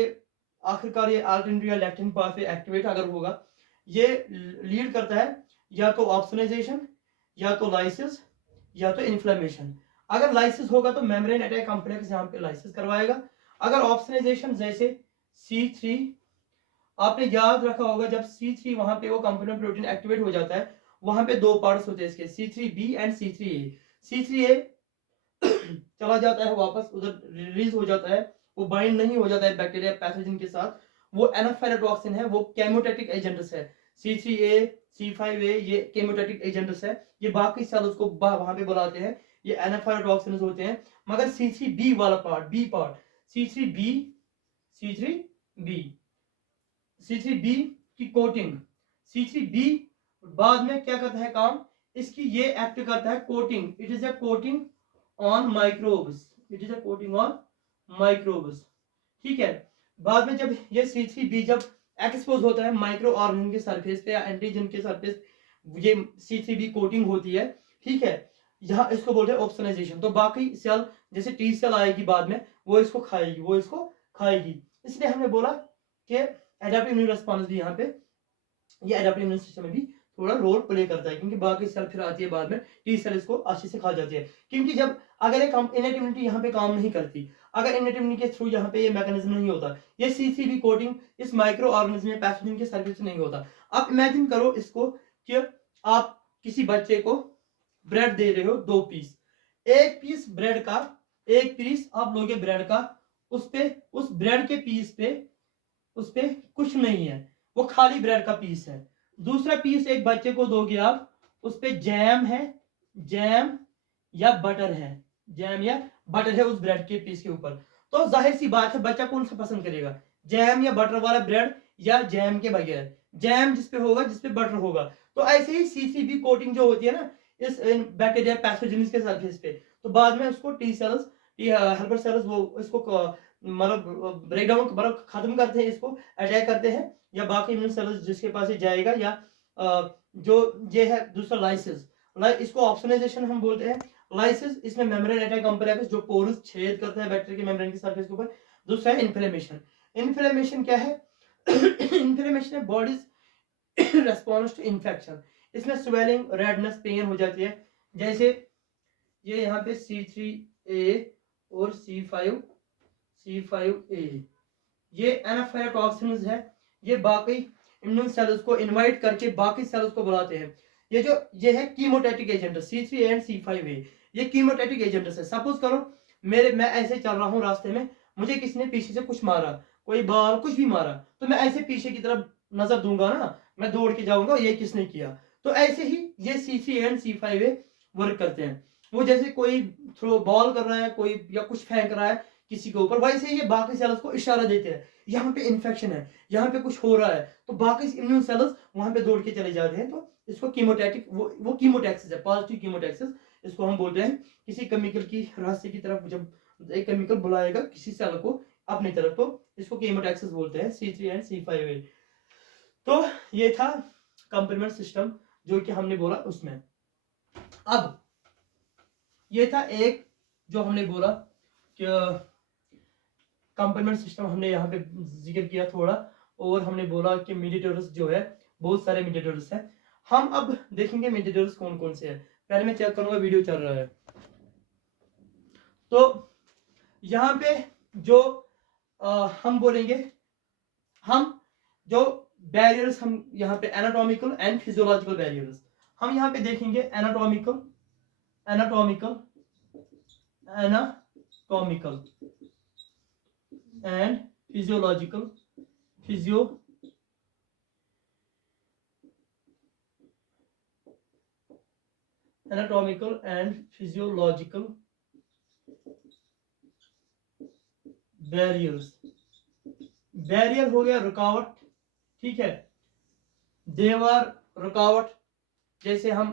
आखिरकार ये अल्टरनेटिव या लैक्टिन पाथवे एक्टिवेट अगर होगा, ये लीड करता है या तो ऑप्सोनाइजेशन, या तो लाइसिस, या तो इन्फ्लेमेशन। अगर लाइसिस होगा तो मेम्ब्रेन अटैक कॉम्प्लेक्स यहाँ पे लाइसिस करवाएगा। अगर ऑप्सोनाइजेशन जैसे C3, आपने याद रखा होगा जब C3 वहां पे वो कंपोनेंट प्रोटीन एक्टिवेट हो जाता है, वहां पे दो पार्ट्स होते हैं इसके, C3b एंड C3a। C3a चला जाता है वापस उधर, रिलीज हो जाता है, वो बाइंड नहीं हो जाता है बैक्टीरिया पैथोजन के साथ, वो एनाफाइलोटॉक्सिन है, वो केमोटैटिक एजेंट्स है। C3a C5a ये केमोटैटिक एजेंट्स है, ये बाकी सेल्स को वहां पे बुलाते हैं, ये एनाफाइलोटॉक्सिन्स होते हैं। मगर C3b वाला part, B part, C3b C3b की कोटिंग, C3b बाद में क्या करता है काम इसकी, ये एक्ट करता है coating, it is a coating on microbes, ठीक है। बाद में जब ये C3b जब एक्सपोज होता है माइक्रो ऑर्गेनिज्म के सरफेस पे या एंटीजन के सरफेस, ये C3b कोटिंग होती है, ठीक है। यहाँ इसको बोलते हैं ऑप्सोनाइजेशन। तो बाकी सेल जैसे टी सेल आएगी बाद में, वो इसको खाएगी। इसलिए हमने बोला कि एडाप्टिव इम्यून रिस्पॉन्स भी यहाँ पे, ये एडाप्टिव इम्यून सिस्टम में भी थोड़ा रोल प्ले करता है, क्योंकि बाकी सेल फिर आती है बाद में, टी सेल इसको अच्छे से खा जाती है। क्योंकि जब अगर एक इनेट इम्यूनिटी यहाँ पे काम नहीं करती, अगर इनेट इम्यूनिटी के थ्रू यहाँ पे ये मैकेनिज्म नहीं होता, ये C3b कोटिंग इस माइक्रो ऑर्गेनिज्म में पैथोजन के सरफेस से नहीं होता। आप इमेजिन करो इसको कि आप किसी बच्चे को ब्रेड दे रहे हो 2 पीस, एक पीस ब्रेड का, एक पीस आप लोगे ब्रेड का, उस ब्रेड के पीस पे उस पे कुछ नहीं है, वो खाली ब्रेड का पीस है। दूसरा पीस एक बच्चे को दोगे आप, उस पे जैम या बटर है उस ब्रेड के पीस के ऊपर। तो जाहिर सी बात है बच्चा कौन सा पसंद करेगा, जैम या बटर वाला ब्रेड या जैम के बगैर, जैम जिस पे होगा जिस पे बटर होगा। तो ऐसे ही C3b कोटिंग जो होती है ना इस बैक्टीरिया पैथोजेनिस के सरफेस पे, तो बाद में उसको टी सेल्स, हेल्पर सेल्स वो इसको मतलब ब्रेक डाउन, मतलब खत्म करते हैं, इसको अटैक करते हैं, या बाकी इम्यून सेल्स जिसके पास ये जाएगा, या जो ये है दूसरा लाइसिस, इसको ऑप्सोनाइजेशन हम बोलते हैं। लाइसिस इसमें मेम्ब्रेन अटैक कॉम्प्लेक्स जो पोरस छेद करता है बैक्टीरिया के मेम्ब्रेन के सरफेस के ऊपर। दूसरा है इन्फ्लेमेशन क्या है इन्फ्लेमेशन है बॉडीज रेस्पॉन्स टू इन्फेक्शन। इसमें स्वेलिंग, रेडनेस, पेन हो जाती है। जैसे ये यहाँ पे C3a और C5a ये एनाफाइलोटॉक्सिन्स है, ये बाकी इम्यून सेल्स को इनवाइट करके बाकी सेल्स को बुलाते हैं। ये है कीमोटैटिक एजेंट, C3a एंड C5a ये कीमोटैटिक एजेंट है। सपोज करो मैं ऐसे चल रहा हूँ रास्ते में, मुझे किसी ने पीछे से कुछ मारा, कोई बाल कुछ भी मारा, तो मैं ऐसे पीछे की तरफ नजर दूंगा ना, मैं दौड़ के जाऊंगा ये किसने किया। तो ऐसे ही ये C3a एंड C5a वर्क करते हैं। वो जैसे कोई थ्रो बॉल कर रहा है कोई, या कुछ फेंक रहा है किसी के ऊपर, वैसे ही ये बाकी सेल्स को इशारा देते हैं यहाँ पे इन्फेक्शन है, यहाँ पे कुछ हो रहा है, तो बाकी इम्यून सेल्स वहां पे दौड़ के चले जाते हैं। तो इसको कीमोटैटिक, वो कीमोटैक्सिस है, पॉजिटिव कीमोटैक्सिस, इसको हम बोलते हैं किसी केमिकल की रास्ते की तरफ जब एक केमिकल बुलाएगा किसी सेल को अपनी तरफ, तो इसको केमोटैक्सिस बोलते हैं, C3 एंड C5A। तो ये था कंप्लीमेंट सिस्टम जो कि हमने बोला उसमें। अब ये था एक जो हमने बोला कि कंप्लीमेंट सिस्टम हमने यहाँ पे जिक्र किया थोड़ा, और हमने बोला कि मीडिएटर्स जो है बहुत सारे मीडिएटर्स हैं। हम अब देखेंगे मीडिएटर्स कौन कौन से हैं। पहले मैं चेक करूंगा वीडियो चल रहा है। तो यहाँ पे जो हम बोलेंगे, हम जो बैरियर्स हम यहाँ पे एनाटॉमिकल एंड फिजियोलॉजिकल बैरियर्स हम यहाँ पे देखेंगे। Anatomical and physiological anatomical and physiological barriers. Barrier हो गया रुकावट, ठीक है, दीवार, रुकावट। जैसे हम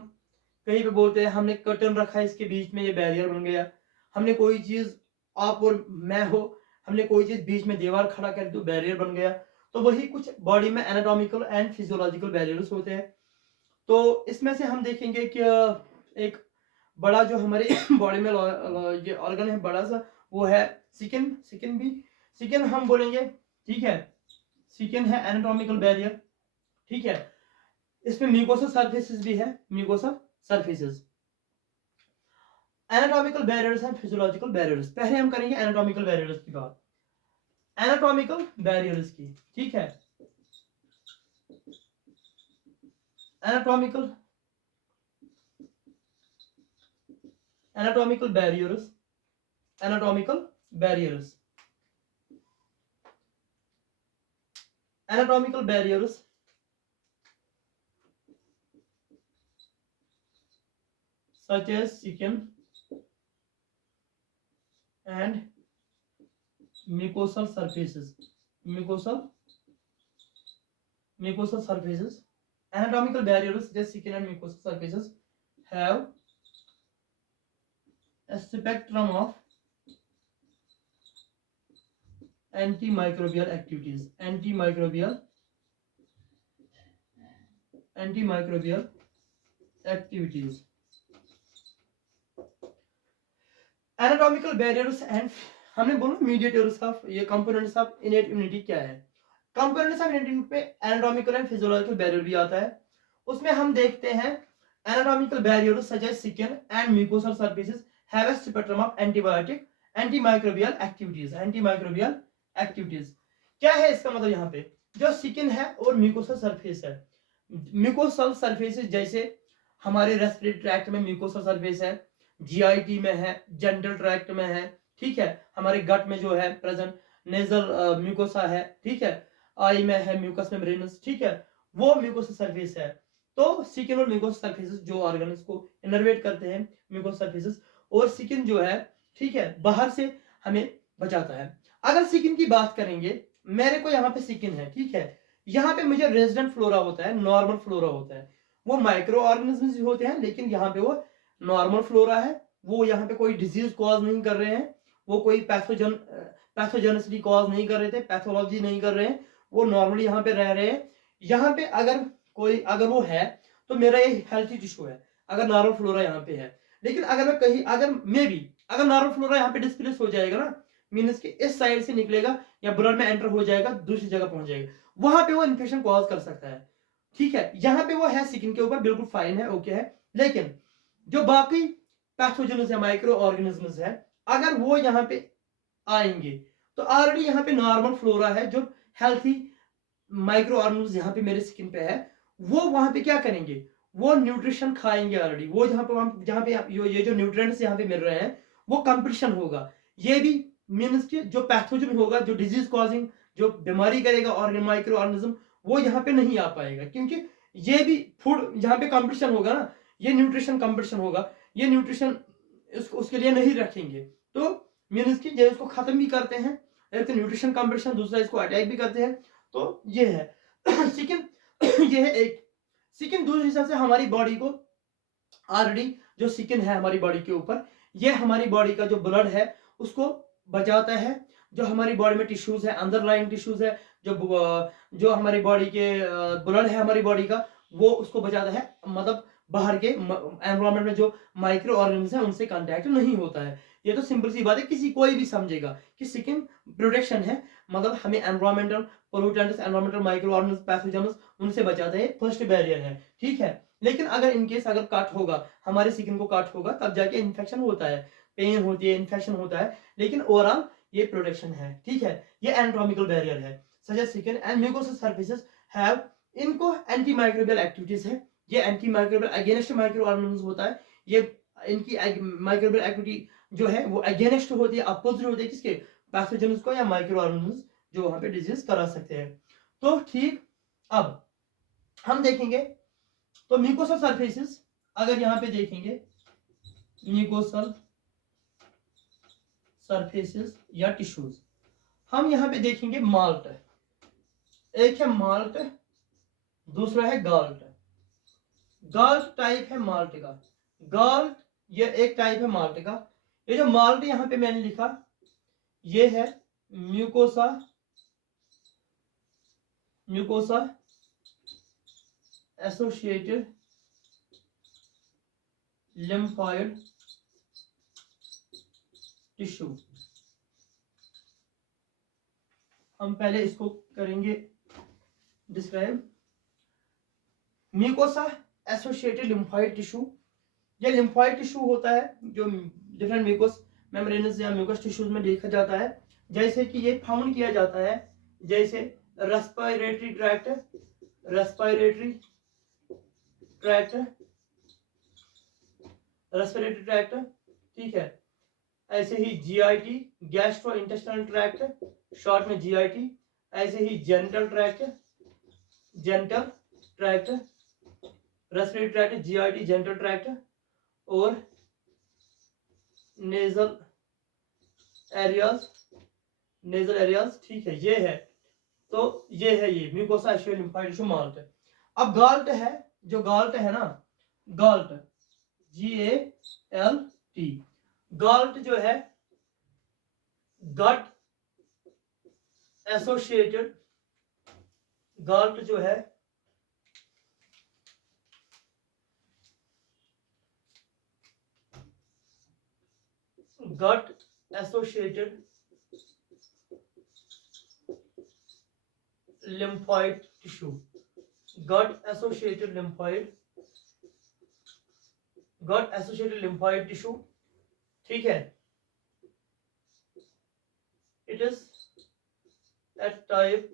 कहीं पे बोलते हैं हमने कर्टन रखा है इसके बीच में, ये बैरियर बन गया। हमने कोई चीज, आप और मैं हो, हमने कोई चीज बीच में दीवार खड़ा कर दी तो बैरियर बन गया। तो वही कुछ बॉडी में एनाटॉमिकल एंड फिजियोलॉजिकल बैरियर्स होते हैं। तो इसमें से हम देखेंगे कि एक बड़ा जो हमारे बॉडी में ये ऑर्गन है बड़ा सा, वो है स्किन हम बोलेंगे, ठीक है। स्किन है एनाटॉमिकल बैरियर, ठीक है। इसमें म्यूकोसा सरफेसेस भी है, mucosa surfaces. Anatomical barriers and physiological barriers. पहले हम करेंगे एनाटॉमिकल बैरियर्स की बात, एनाटॉमिकल बैरियर्स की, ठीक है। Anatomical barriers, anatomical barriers, anatomical barriers such as skin and mucosal surfaces. Mucosal surfaces. Anatomical barriers such as skin and mucosal surfaces have a spectrum of antimicrobial activities. Antimicrobial activities. Anatomical barriers and हमने बोला mediators of, ये components of innate immunity क्या है। Components of innate immunity पे anatomical and physiological barrier भी आता है। उसमें हम देखते हैं anatomical barriers such as skin and mucosal surfaces have a spectrum of antibiotic antimicrobial activities. Antimicrobial activities क्या है इसका मतलब, यहाँ पे जो स्किन है और म्यूकोसल सरफेस है। म्यूकोसल सरफेसेस जैसे हमारे रेस्पिरेटरी ट्रैक्ट में म्यूकोसल सरफेस है, जीआईटी में है, जेंटल ट्रैक्ट में है, ठीक है, हमारे गट में जो है प्रेजेंट नेजल म्यूकोसा है, ठीक है, आई में है म्यूकस मेम्ब्रेनस, ठीक है, वो म्यूकोसा सरफेस है। तो स्किन और म्यूकोसा सरफेसेस जो ऑर्गन्स को इनर्वेट करते हैं म्यूकोसा सरफेसेस, और स्किन जो है, ठीक है, बाहर से हमें बचाता है। अगर स्किन की बात करेंगे, मेरे को यहाँ पे स्किन है, ठीक है, यहाँ पे मुझे रेजिडेंट फ्लोरा होता है, नॉर्मल फ्लोरा होता है, वो माइक्रो ऑर्गेनिज्म होते हैं, लेकिन यहाँ पे वो नॉर्मल फ्लोरा है। वो यहाँ पे कोई डिजीज कॉज नहीं कर रहे हैं, वो कोई पैथोजेनिसिटी कॉज नहीं कर रहे थे, पैथोलॉजी नहीं कर रहे हैं, वो नॉर्मली यहाँ पे रह रहे हैं। यहाँ पे अगर वो है तो मेरा ये हेल्थी टिश्यू है, अगर नॉर्मल फ्लोरा यहाँ पे है। लेकिन अगर नॉर्मल फ्लोरा यहाँ पे डिस्प्लेस हो जाएगा ना, मीन्स कि इस साइड से निकलेगा या ब्लड में एंटर हो जाएगा, दूसरी जगह पहुंच जाएगा, वहां पे वो इन्फेक्शन कॉज कर सकता है, ठीक है। यहाँ पे वो है स्किन के ऊपर, बिल्कुल फाइन है, ओके है। लेकिन जो बाकी पैथोजेन्स है, माइक्रो ऑर्गेनिजम्स है, अगर वो यहाँ पे आएंगे तो ऑलरेडी यहाँ पे नॉर्मल फ्लोरा है, जो हेल्थी माइक्रो ऑर्गेनिजम्स यहाँ पे मेरे स्किन पे है, वो वहां पे क्या करेंगे, वो न्यूट्रिशन खाएंगे ऑलरेडी। वो जहाँ पे ये जो न्यूट्रिएंट्स यहाँ पे मिल रहे हैं, वो कंपटीशन होगा। ये भी मीन्स कि जो पैथोजन होगा, जो डिजीज कॉजिंग, जो बीमारी करेगा ऑर्गन माइक्रो ऑर्गेनिज्म, वो यहाँ पे नहीं आ पाएगा, क्योंकि ये भी फूड यहाँ पे कंपटीशन होगा ना, ये न्यूट्रिशन कंपटीशन होगा, ये न्यूट्रिशन उसके लिए नहीं रखेंगे। तो मीन्स कि ये उसको खत्म भी करते हैं, एक तो न्यूट्रिशन कंपटीशन, दूसरा इसको अटैक भी करते हैं। तो ये है स्किन ये है एक स्किन। दूसरे हिसाब से हमारी बॉडी को ऑलरेडी जो स्किन है हमारी बॉडी के ऊपर, ये हमारी बॉडी का जो ब्लड है उसको बचाता है। जो हमारी बॉडी में टिश्यूज है, अंडरलाइंग टिश्यूज है, जो हमारी बॉडी के ब्लड है हमारी बॉडी का, वो उसको बचाता है। मतलब बाहर के एनवायरमेंट में जो माइक्रो ऑर्गेनिज्म है उनसे कांटेक्ट नहीं होता है। ये तो सिंपल सी बात है, किसी कोई भी समझेगा कि स्किन प्रोटेक्शन है, मतलब हमें environmental pollutants, environmental micro organism, pathogens उनसे बचाता है, फर्स्ट बैरियर है, ठीक है। लेकिन अगर इनकेस अगर कट होगा, हमारे स्किन को कट होगा, तब जाके इन्फेक्शन होता है, पेन होती है, इन्फेक्शन होता है, लेकिन ओवरऑल ये प्रोटेक्शन है, ठीक है। ये एनाटॉमिकल बैरियर है। Such as skin and mucosa surfaces have, इनको एंटी माइक्रोबियल एक्टिविटीज है। ये anti microbial against micro organism होता है। ये इनकी माइक्रोबियल एक्टिविटी जो है वो अगेंस्ट होती है, अपोजिट होती है किसके, पैथोजेंस को या माइक्रो ऑर्गेनिज्म जो वहां पे डिजीज करा सकते हैं। तो ठीक, अब हम देखेंगे तो म्यूकोसल सरफेसेस, अगर यहाँ पे देखेंगे म्यूकोसल सरफेसेस या टिश्यूज, हम यहाँ पे देखेंगे माल्ट, एक है माल्ट, दूसरा है गाल्ट। गाल्ट टाइप है माल्ट का, गाल्ट ये एक टाइप है माल्ट का। ये जो माल्ट यहाँ पे मैंने लिखा, ये है mucosa, mucosa associated lymphoid tissue. हम पहले इसको करेंगे describe. Mucosa associated lymphoid tissue, ये लिम्फोइड टिश्यू होता है जो डिफरेंट म्यूकोस मेम्ब्रेन्स या म्यूकोस टिश्यूज में देखा जाता है। जैसे कि ये फाउंड किया जाता है जैसे respiratory tract, respiratory tract, respiratory tract, ठीक है। ऐसे ही GIT, gastro intestinal tract, short में जीआईटी। ऐसे ही genital tract, genital tract, respiratory tract, GIT, genital tract, और नेजल एरियाज, नेजल एरियाज, ठीक है। ये है, तो ये है ये mucosa associated lymphoid tissue MALT. अब गाल्ट है, जो गाल्ट है ना, गाल्ट GALT, गाल्ट जो है गट एसोसिएटेड, गाल्ट जो है गट एसोसिएटेड लिम्फोइड टिश्यू, गट एसोसिएटेड लिम्फोइड, गट एसोसिएटेड लिम्फोइड टिश्यू, ठीक है। It is a type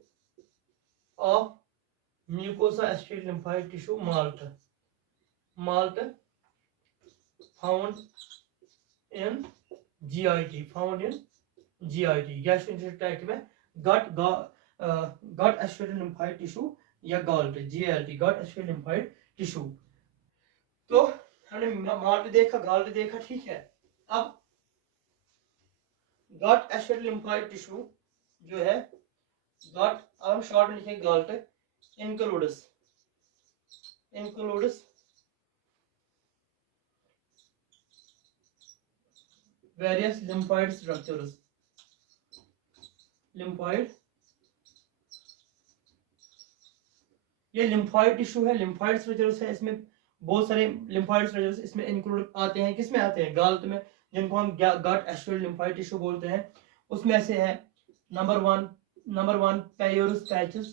of mucosa associated lymphoid tissue malt, malt found in GIT, found in GIT, gastrointestinal tract में gut associated lymphoid tissue या GALT, GALT, gut associated lymphoid tissue। तो हमने malt देखा, गाल्ट देखा, ठीक है। अब गट एसोसिएटेड लिम्फोइड टिश्यू जो है, गट, हम शॉर्ट में लिखेंगे GALT, includes, includes various lymphoid structures, lymphoid, ये लिम्फोइड टिश्यू है, लिम्फोइड स्ट्रक्चर्स है, इसमें बहुत सारे लिम्फोइड स्ट्रक्चर्स इसमें इंक्लूड आते हैं। किसमें आते हैं, गाल्ट में, जिनको हम गट एसोसिएटेड लिम्फोइड टिश्यू बोलते हैं। उसमें से है नंबर वन पेयोरस पैचेस,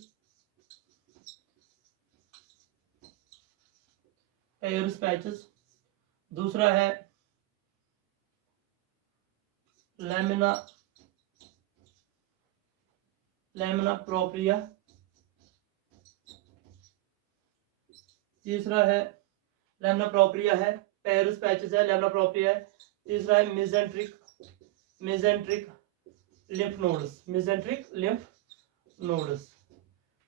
पेयोरस पैचेस। दूसरा है लैमिना, लैमिना प्रोप्रिया। तीसरा है लैमिना प्रोप्रिया है, पेयोरस पैचेस है, लैमिना प्रोप्रिया है। तीसरा है mesenteric, mesenteric lymph nodes, mesenteric lymph nodes.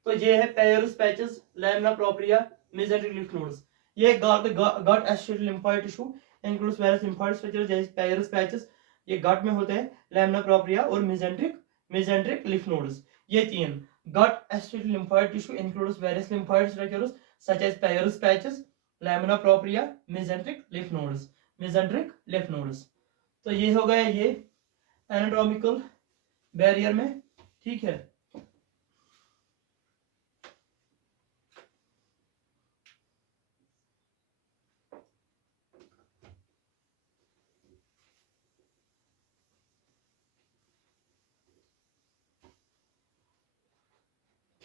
तो ये है Peyer's patches, lamina propria, mesenteric lymph nodes. ये gut associated lymphoid tissue includes various lymphoid structures जैसे पेयोरस पैचेस, ये गट में होते हैं, लैमिना प्रोप्रिया और मेसेंट्रिक लिम्फ नोड्स। ये तीन gut associated lymphoid tissue includes various lymphoid structures such as Peyer's patches, lamina propria, mesenteric लिफ nodes, mesenteric लिफ नोड्स। तो ये हो गया ये एनाटॉमिकल बैरियर में, ठीक है।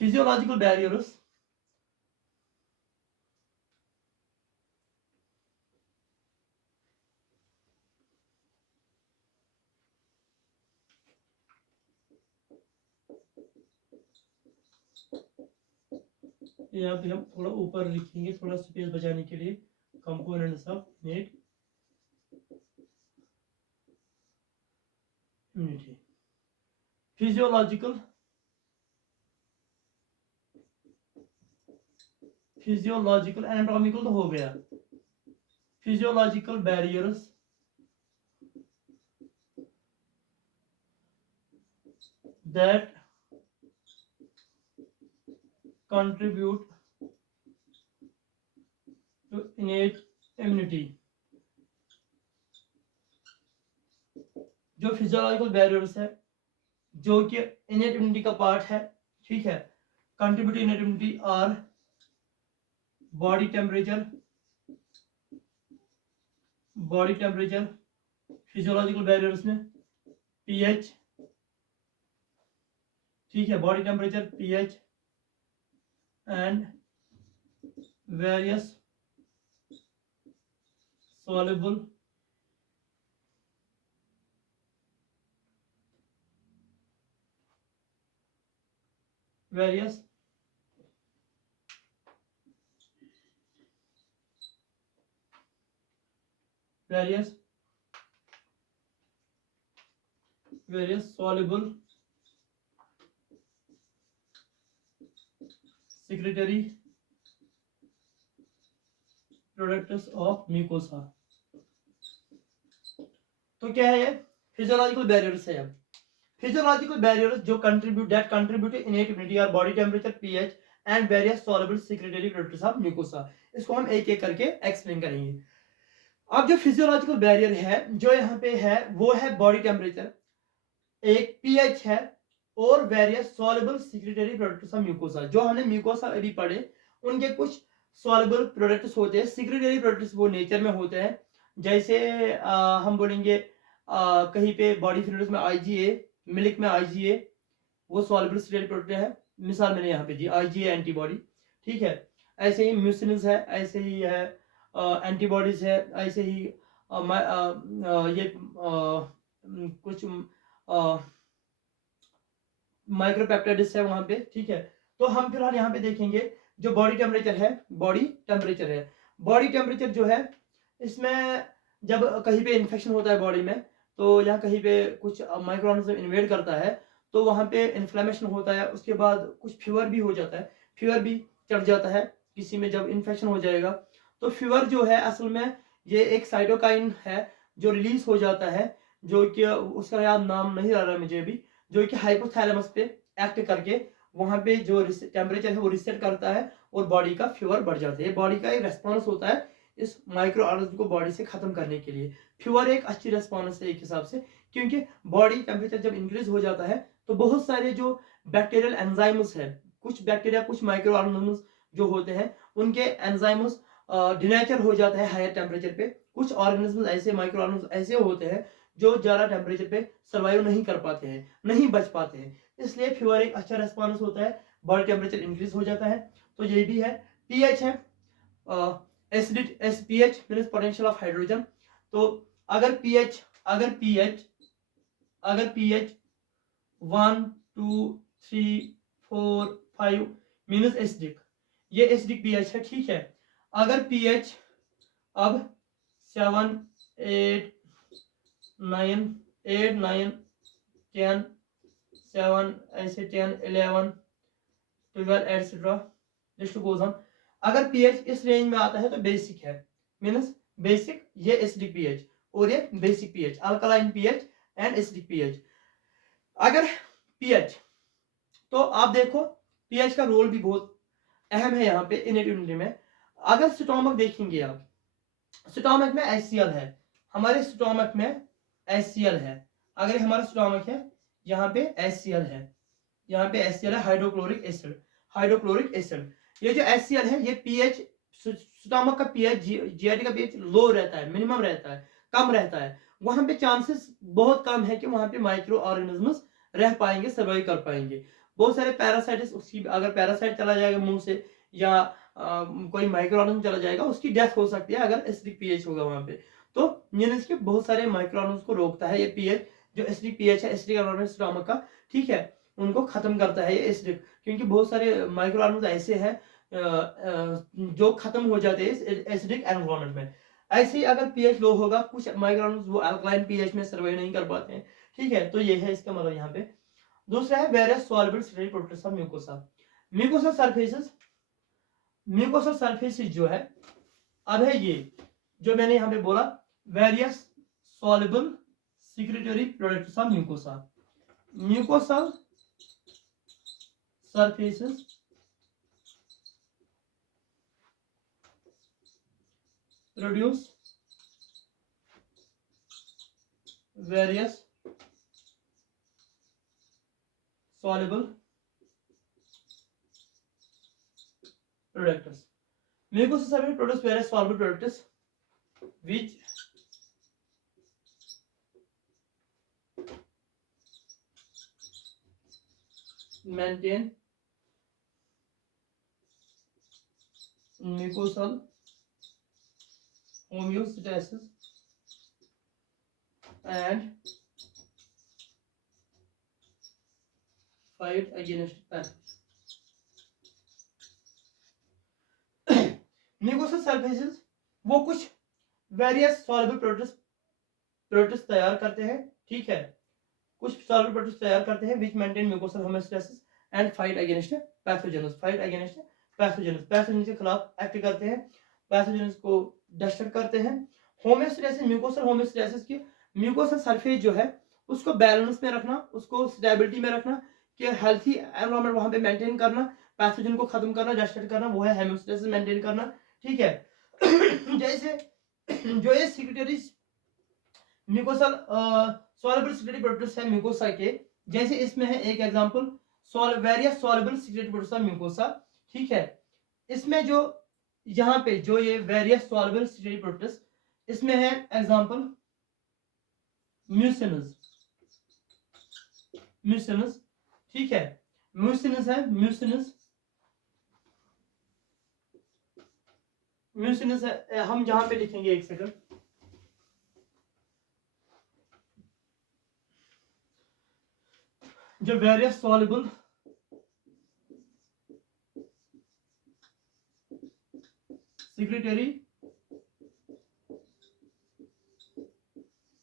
फिजियोलॉजिकल बैरियर्स, यहाँ पे हम थोड़ा ऊपर लिखेंगे थोड़ा स्पेस बचाने के लिए, components of net immunity. Physiological anatomical तो हो गया। Physiological barriers that contribute to innate immunity। जो फिजियोलॉजिकल बैरियर्स है जो कि इनेट इम्यूनिटी का पार्ट है, ठीक है, contribute to innate immunity are body temperature, physiological barriers में पीएच, ठीक है, body temperature, pH and various soluble various soluble secretory products of mucosa। तो क्या है ये फिजियोलॉजिकल बैरियर्स है। अब फिजियोलॉजिकल बैरियर्स जो कंट्रीब्यूट टू इनेट इम्यूनिटी और body temperature, pH and various soluble secretary products of mucosa. इसको हम एक एक करके एक्सप्लेन करेंगे। अब जो फिजियोलॉजिकल बैरियर है जो यहाँ पे है वो है बॉडी टेम्परेचर, एक पीएच है और various soluble secretary products of mucosa. जो हमने म्यूकोसा अभी पढ़े उनके कुछ सॉल्युबल प्रोडक्ट्स होते हैं, सेक्रेटरी प्रोडक्ट्स वो नेचर में होते हैं। जैसे हम बोलेंगे कहीं पे बॉडी फ्लूइड्स में आईजीए, मिल्क में आईजीए, वो सॉल्युबल सेक्रेटरी प्रोडक्ट है। मिसाल मैंने यहाँ पे दी आईजीए एंटीबॉडी, ठीक है। ऐसे ही म्यूसिन्स है, ऐसे ही है एंटीबॉडीज है, ऐसे ही ये कुछ माइक्रोपेप्टाइड्स है वहां पे, ठीक है। तो हम फिलहाल यहाँ पे देखेंगे जो बॉडी टेम्परेचर है। बॉडी टेम्परेचर जो है इसमें जब कहीं पे इन्फेक्शन होता है बॉडी में, तो यहाँ कहीं पे कुछ माइक्रो ऑर्गेनिज्म इन्वेड करता है तो वहां पे इन्फ्लेमेशन होता है, उसके बाद कुछ फीवर भी हो जाता है, फीवर भी चढ़ जाता है किसी में जब इन्फेक्शन हो जाएगा। तो फीवर जो है असल में ये एक साइटोकाइन है जो रिलीज हो जाता है, जो कि उसका याद नाम नहीं आ रहा मुझे अभी, जो कि हाइपोथैलेमस पे एक्ट करके वहां पे जो टेम्परेचर है वो रिसेट करता है और बॉडी का फीवर बढ़ जाता है। बॉडी का एक रेस्पॉन्स होता है इस माइक्रो ऑर्गेनिज्म को बॉडी से खत्म करने के लिए। फीवर एक अच्छी रेस्पॉन्स है एक हिसाब से, क्योंकि बॉडी टेम्परेचर जब इंक्रीज हो जाता है तो बहुत सारे जो बैक्टीरियल एंजाइम्स है, कुछ बैक्टीरिया कुछ माइक्रो ऑर्गेनिज्म जो होते हैं उनके एंजाइम्स डिनेचर हो जाता है हायर टेम्परेचर पे। कुछ ऑर्गेनिज्म ऐसे माइक्रो ऑर्गेनिज्म ऐसे होते हैं जो ज्यादा टेम्परेचर पे सर्वाइव नहीं कर पाते हैं, नहीं बच पाते हैं, इसलिए फीवर एक अच्छा रेस्पॉन्स होता है, बॉडी टेम्परेचर इंक्रीज हो जाता है। तो ये भी है। पीएच है acidic, pH means potential of hydrogen. तो अगर पीएच 1 2 3 4 5 मींस एसिडिक, ये एसिडिक पीएच है, ठीक है। अगर पीएच अब 7 8 9 10 7 ऐसे 10 11 12 एटसेट्रा लिस्ट गोज ऑन। अगर पीएच इस रेंज में आता है तो बेसिक है, मींस बेसिक, ये एसिडिक पीएच और ये basic pH, alkaline pH and acidic pH. अगर पीएच, तो आप देखो पीएच का रोल भी बहुत अहम है यहाँ पे इनेट इम्यूनिटी में। अगर स्टोमक देखेंगे आप, स्टोमक में HCl है, हमारे स्टोमक में HCl है, अगर हमारा स्टोमक है यहाँ पे HCl है, यहाँ पे HCl है, हाइड्रोक्लोरिक एसिड, हाइड्रोक्लोरिक एसिड। ये जो HCl है ये pH, स्टोमक का pH, GIT का pH लो रहता है, मिनिमम रहता है, कम रहता है, वहां पे चांसेस बहुत कम है कि वहां पे माइक्रो ऑर्गेनिजम्स रह पाएंगे, सर्वाइव कर पाएंगे। बहुत सारे पैरासाइट्स, उसकी अगर पैरासाइट चला जाएगा मुंह से या कोई माइक्रो ऑर्गेनिज्म चला जाएगा, उसकी डेथ हो सकती है अगर एसिडिक पीएच होगा वहां पे। तो मींस के बहुत सारे माइक्रो ऑर्गेनिज्म को रोकता है ये पीएच, जो एसिडिक पीएच है, एसिडिक एनवायरनमेंट स्टोमक का, ठीक है, उनको खत्म करता है ये एसिडिक, क्योंकि बहुत सारे माइक्रो ऑर्गेनिज्म ऐसे हैं जो खत्म हो जाते हैं एसिडिक एनवायरनमेंट में। ऐसे ही अगर पीएच लो होगा, कुछ माइक्रो ऑर्गेनिज्म वो अल्कलाइन पीएच में सर्वाइव नहीं कर पाते हैं, ठीक है। तो ये है इसका मतलब यहाँ पे। दूसरा है various soluble steric properties of mucosa. Mucosa surfaces, mucosa surfaces जो है, अब है ये जो मैंने यहाँ पे बोला, various soluble secretory products of mucosa. Mucosal surfaces produce various soluble products. Mucosa surface produce various soluble products which maintain mucosal homeostasis and fight against pathogens. Mucosal surfaces वो कुछ वेरियस सॉल्युबल प्रोडक्ट्स तैयार करते हैं, ठीक है, कुछ soluble products तैयार करते हैं which maintain mucosal homeostasis and fight against pathogens, fight against pathogens, pathogen के खिलाफ एक्ट करते हैं, पैथोजेन्स को डिस्ट्रक्ट करते हैं। होमोस्टेसिस, म्यूकोसल होमोस्टेसिस की, म्यूकोसल सरफेस जो है उसको बैलेंस में रखना, उसको स्टेबिलिटी में रखना, कि हेल्थी एनवायरनमेंट वहां पे मेंटेन करना, पैथोजन को खत्म करना, डिस्ट्रक्ट करना, वो है होमोस्टेसिस मेंटेन करना, ठीक है। जैसे जो ये secretaries mucosal soluble secretory products है म्यूकोसा के, जैसे इसमें है एक example various soluble secretory products of mucosa, ठीक है। इसमें जो यहाँ पे जो ये वेरियस सॉल्युबल सिक्रेटरी प्रोडक्ट्स, इसमें है एग्जांपल म्यूसिनस, म्यूसिनस, ठीक है, म्यूसिनस है, म्यूसिनस, म्यूसिनस है, हम जहां पे लिखेंगे एक सेकंड, जो various soluble secretory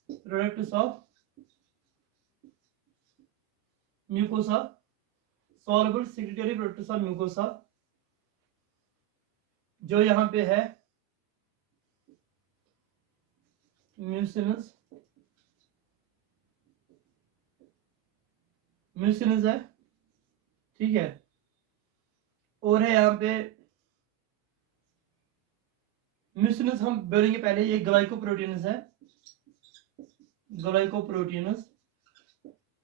products of mucosa, soluble secretory products of mucosa, जो यहाँ पे है म्यूसिनस, म्यूसिनस है, ठीक है, और है यहाँ पे म्यूसिनस, हम बोलेंगे पहले ये ग्लाइकोप्रोटीनस है, ग्लाइकोप्रोटीनस,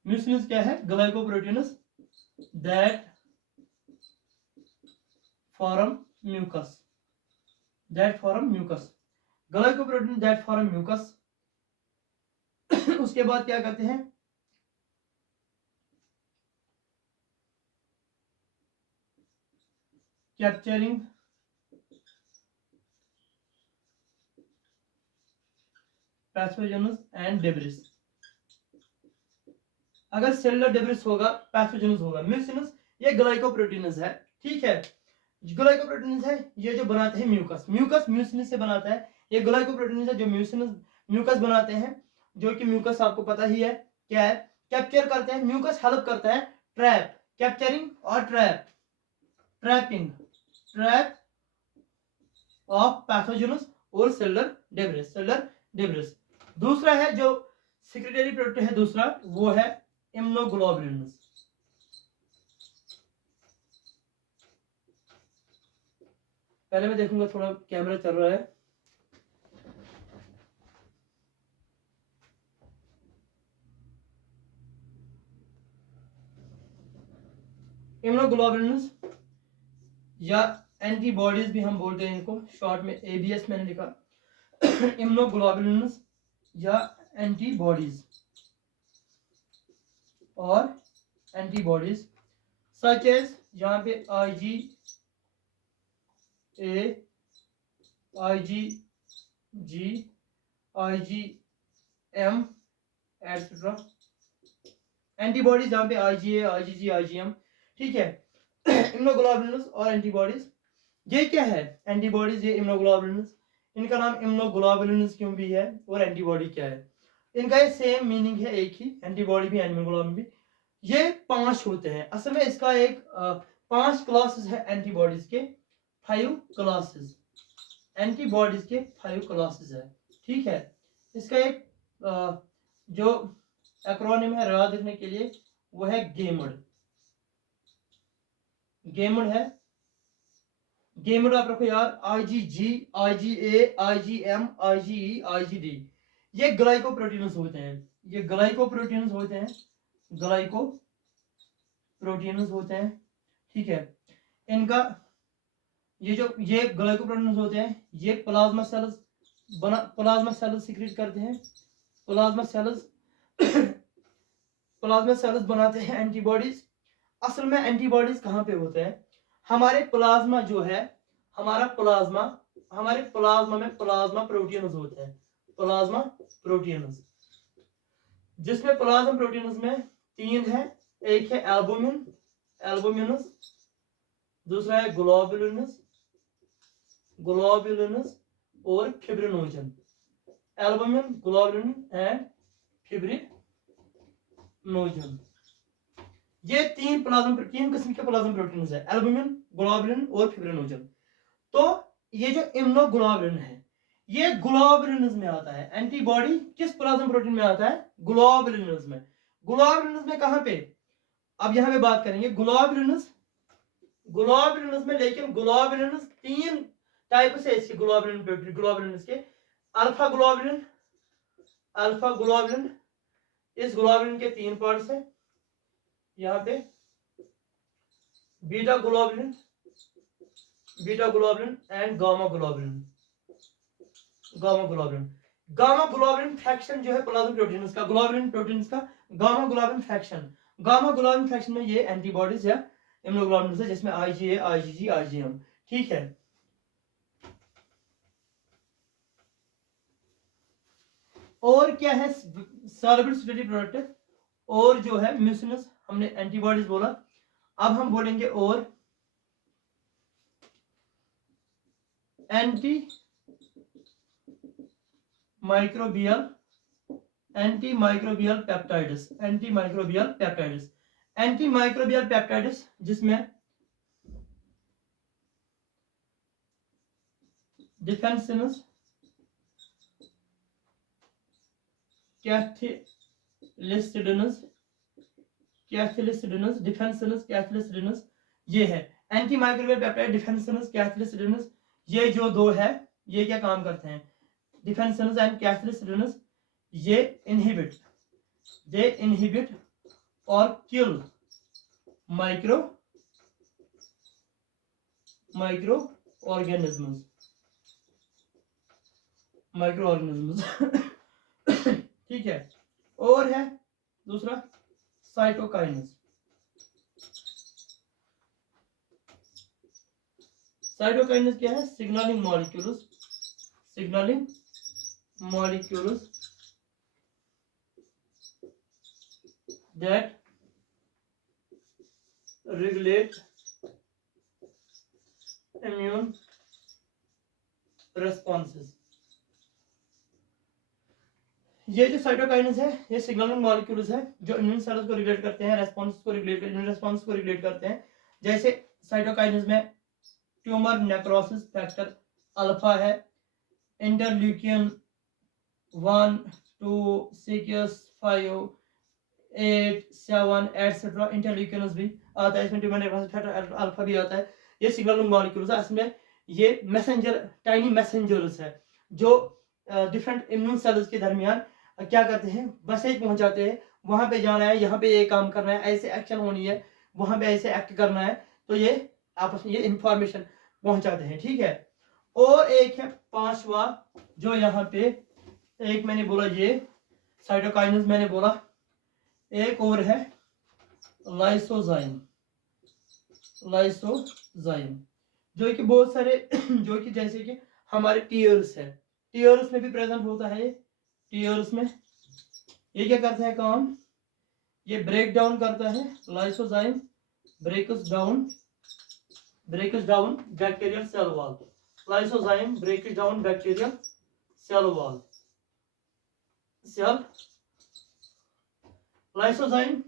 म्यूसिनस क्या है, glycoproteins that form mucus, that form mucus, glycoprotein that form mucus. उसके बाद क्या करते हैं, कैप्चरिंग पैथोजेनस एंड डेब्रिस। अगर सेलुलर डेब्रिस होगा, पैथोजेनस होगा। म्यूसिनस ये ग्लाइकोप्रोटीनस है, ठीक है, ग्लाइकोप्रोटीनस है, ये जो बनाते हैं म्यूकस, म्यूकस म्यूसिनस से बनाता है, ये ग्लाइकोप्रोटीनस है जो म्यूसिनस म्यूकस बनाते हैं, जो कि म्यूकस आपको पता ही है क्या है, कैप्चर करते हैं, म्यूकस हेल्प करता है ट्रैप, कैप्चरिंग और ट्रैप, ट्रैपिंग, ट्रैप ऑफ पैथोजेनस और सेलुलर डेब्रिस, सेलुलर डेब्रिस। दूसरा है जो सिक्रेटरी प्रोडक्ट है दूसरा, वो है इम्यूनोग्लोबुलिन्स, पहले मैं देखूंगा थोड़ा कैमरा चल रहा है। इम्यूनोग्लोबुलिन्स या एंटीबॉडीज भी हम बोलते हैं इनको, शॉर्ट में एबीएस मैंने लिखा। इम्यूनोग्लोबुलिन्स या एंटीबॉडीज और एंटीबॉडीज सच एज, यहाँ पे IgA, IgG, IgM etcetera. Antibodies यहाँ पे IgA, IgG, IgM, ठीक है। इम्यूनोग्लोबुलिन्स और एंटीबॉडीज, ये क्या है? एंटीबॉडीज, ये इम्यूनोग्लोबुलिन्स। इनका नाम इम्यूनोग्लोबुलिन्स क्यों भी है और एंटीबॉडी क्या है? इनका ये सेम मीनिंग है, एक ही, एंटीबॉडी भी इम्यूनोग्लोबुलिन भी। ये 5 होते हैं असल में। इसका एक 5 क्लासेस है एंटीबॉडीज के, 5 क्लासेस एंटीबॉडीज के 5 क्लासेस है, ठीक है। इसका एक जो एक्रोनिम है याद रखने के लिए, वो है गेमड। गेमड है, गेमड आप रखो यार। IgG, IgA, IgM, IgE, IgD, ये ग्लाइकोप्रोटीन्स होते हैं। ये ग्लाइकोप्रोटीन्स होते हैं, ग्लाइकोप्रोटीन्स होते हैं, ठीक है। इनका ये ग्लाइकोप्रोटीन्स होते हैं, ये प्लाज्मा सेल्स सीक्रेट करते हैं। प्लाज्मा सेल्स बनाते हैं एंटीबॉडीज। असल में एंटीबॉडीज कहाँ पे होते हैं? हमारे प्लाज्मा जो है, हमारे प्लाज्मा में प्लाज्मा प्रोटीन्स होते हैं, प्लाज्मा प्रोटीन्स, जिसमें प्लाज्मा प्रोटीन्स में 3 है। एक है एल्बुमिनस, दूसरा है ग्लोबुलिनस और fibrinogen. Albumin, globulin and fibrinogen, ये 3 किस्म के प्लाज्मा प्रोटीन्स है, एल्बुमिन, ग्लोबुलिन और फिब्रिनोजन। तो ये जो इम्यूनोग्लोबुलिन है, ये ग्लोबुलिन्स में आता है। एंटीबॉडी किस प्लाज्मा प्रोटीन में आता है? ग्लोबुलिन्स में। ग्लोबुलिन्स में कहां पे? अब यहां पे बात करेंगे ग्लोबुलिन्स में, लेकिन ग्लोबुलिन्स 3 टाइप से इसके ग्लोबुलिन्स के। अल्फा ग्लोबुलिन, इस ग्लोबुलिन के 3 पार्ट्स है यहाँ पे। Beta globulin and gamma globulin fraction जो है प्लाज्मा प्रोटीन्स का, ग्लोबुलिन प्रोटीन्स का गामा ग्लोबुलिन फ्रैक्शन में ये एंटीबॉडीज या इम्यूनोग्लोबुलिन्स है, जिसमें IgA, IgG, IgM, ठीक है। और क्या है? सॉल्युबल स्टेटिक प्रोडक्ट और जो है म्यूसिनस, हमने एंटीबॉडीज बोला। अब हम बोलेंगे और एंटी माइक्रोबियल पेप्टाइड्स, जिसमें डिफेंसिनस, कैथिलिस्टिडिनस, डिफेंसिनस, ये है एंटी माइक्रोबियल पेप्टाइड। डिफेंसिनस, कैथिलिस्टिडिनस, ये जो 2 है, ये क्या काम करते हैं? डिफेंसिनस एंड कैथिलिस्टिडिनस, ये इनहिबिट और किल माइक्रो ऑर्गेनिज्म्स ठीक है। और है दूसरा साइटोकाइनेस। साइटोकाइनेस क्या है? Signalling molecules that regulate immune responses। ये जो साइटोकाइनेस है, ये सिग्नलिंग मॉलिक्यूल्स है जो इम्यून सेल्स को रेगुलेट करते हैं, इम्यून रेस्पॉन्स को रेगुलेट करते हैं। जैसे साइटोकाइनेस में ट्यूमर नेक्रोसिस फैक्टर अल्फा है, इंटरल्यूकिन 1, 2, 6, 5, 8, 7 एटसेट्रा। इंटरल्यूकिनस भी आता है इसमें, ट्यूमर नेक्रोसिस फैक्टर अल्फा भी आता है। ये सिग्नलिंग मॉलिक्यूल्स है। इसमें ये मैसेंजर, टाइनी मैसेंजर्स है जो डिफरेंट इम्यून सेल्स के दरमियान क्या करते हैं, मैसेज पहुंचाते हैं, वहां पे जाना है, यहाँ पे ये काम करना है, ऐसे एक्शन होनी है, वहां पे ऐसे एक्ट करना है, तो ये आपस में ये इंफॉर्मेशन पहुंचाते हैं, ठीक है। और एक है पांचवा, जो यहाँ पे एक मैंने बोला ये साइटोकाइनेस मैंने बोला, एक और है लाइसोजाइम। लाइसोजाइम जो कि बहुत सारे जो कि जैसे कि हमारे टीयर्स है, टीयर्स में भी प्रेजेंट होता है। टीयर्स में ये क्या करता है काम, ये ब्रेक डाउन करता है, lysozyme breaks down bacterial cell wall. Lysozyme breaks down bacterial cell wall. Cell lysozyme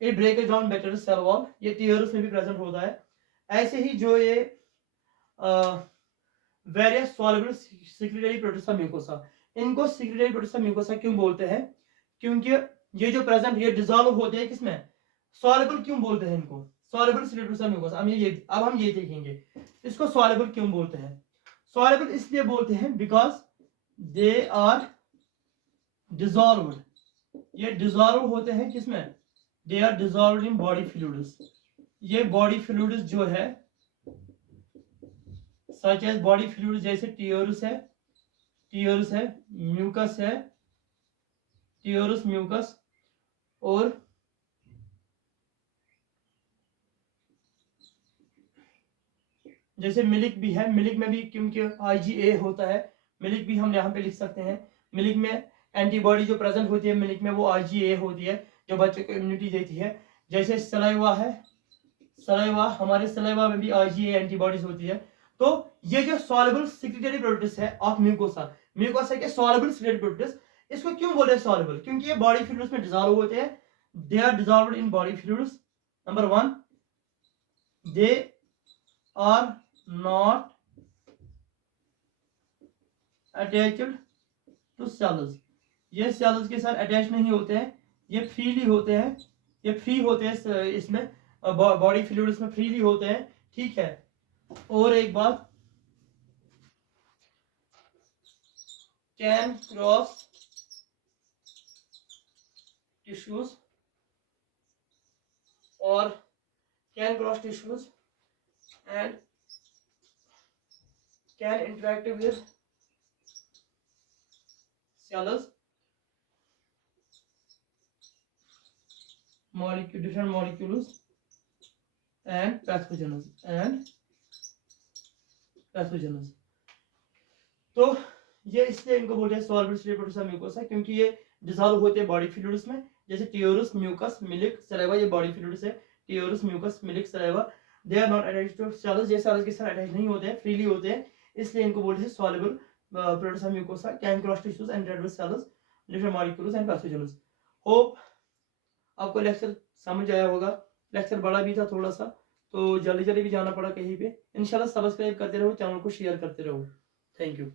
ये break down bacterial cell wall, ये टीयर्स में भी प्रेजेंट होता है। ऐसे ही जो ये various soluble secretory proteins mucosa, इनको सिक्रेटरी प्रोटोसा म्यूकोसा क्यों बोलते हैं, क्योंकि ये जो प्रेजेंट ये डिसॉल्व होते हैं किसमें, सॉल्युबल क्यों बोलते हैं इनको, सॉल्युबल सिक्रेटरी प्रोटोसा म्यूकोसा। अब हम ये देखेंगे इसको सॉल्युबल क्यों बोलते हैं। सॉल्युबल इसलिए बोलते हैं बिकॉज दे आर डिसॉल्व्ड, ये डिसॉल्व होते हैं किसमें, they are dissolved in body fluids. ये बॉडी फ्लूइड्स जो है सच एज बॉडी फ्लूइड, जैसे टीयर्स है, म्यूकस है, टीयर्स म्यूकस, और जैसे मिल्क भी है, मिल्क में भी क्योंकि IgA होता है, मिल्क भी हम यहाँ पे लिख सकते हैं। मिल्क में एंटीबॉडी जो प्रेजेंट होती है मिल्क में, वो IgA होती है जो बच्चे को इम्यूनिटी देती है। जैसे सलाइवा है, सलाइवा, हमारे सलाइवा में भी IgA एंटीबॉडीज होती है। तो ये जो सॉल्युबल सिक्रेटरी प्रोटीन्स है ऑफ म्यूकोसा, म्यूकोसा के सॉल्युबल सिक्रेटरी प्रोटीन्स, इसको क्यों बोले सॉल्युबल, क्योंकि ये बॉडी फ्लूइड्स में डिसॉल्व होते हैं, they are dissolved in body fluids. Number 1, they are not attached to cells, ये सेल्स के साथ अटैच नहीं होते हैं, ये फ्रीली होते हैं, ये फ्री होते हैं इसमें, बॉडी फ्लूइड्स में फ्रीली होते हैं, ठीक है। और एक बात, कैन क्रॉस टिश्यूज और can cross tissues and can interact with cells, different molecules and pathogens तो ये इसलिए इनको बोलते हैं सॉल्युबल सिक्रेटरी प्रोटोसा म्यूकोसा, क्योंकि ये डिसॉल्व होते हैं बॉडी फ्लूइड्स में, जैसे टीयर्स, म्यूकस, मिल्क, सलाइवा, ये बॉडी फ्लूइड्स है, tears, mucus, milk, saliva, they are not attached to cells, ये सेल्स के साथ अटैच नहीं होते हैं, फ्रीली होते हैं, इसलिए इनको बोलते हैं soluble proteins mucosa, can cross tissues and interact with cells, different molecules and pathogens. Hope आपको लेक्चर समझ आया होगा, लेक्चर बड़ा भी था थोड़ा सा, तो जल्दी भी जाना पड़ा कहीं पे। इंशाल्लाह सब्सक्राइब करते रहो, चैनल को शेयर करते रहो। Thank you.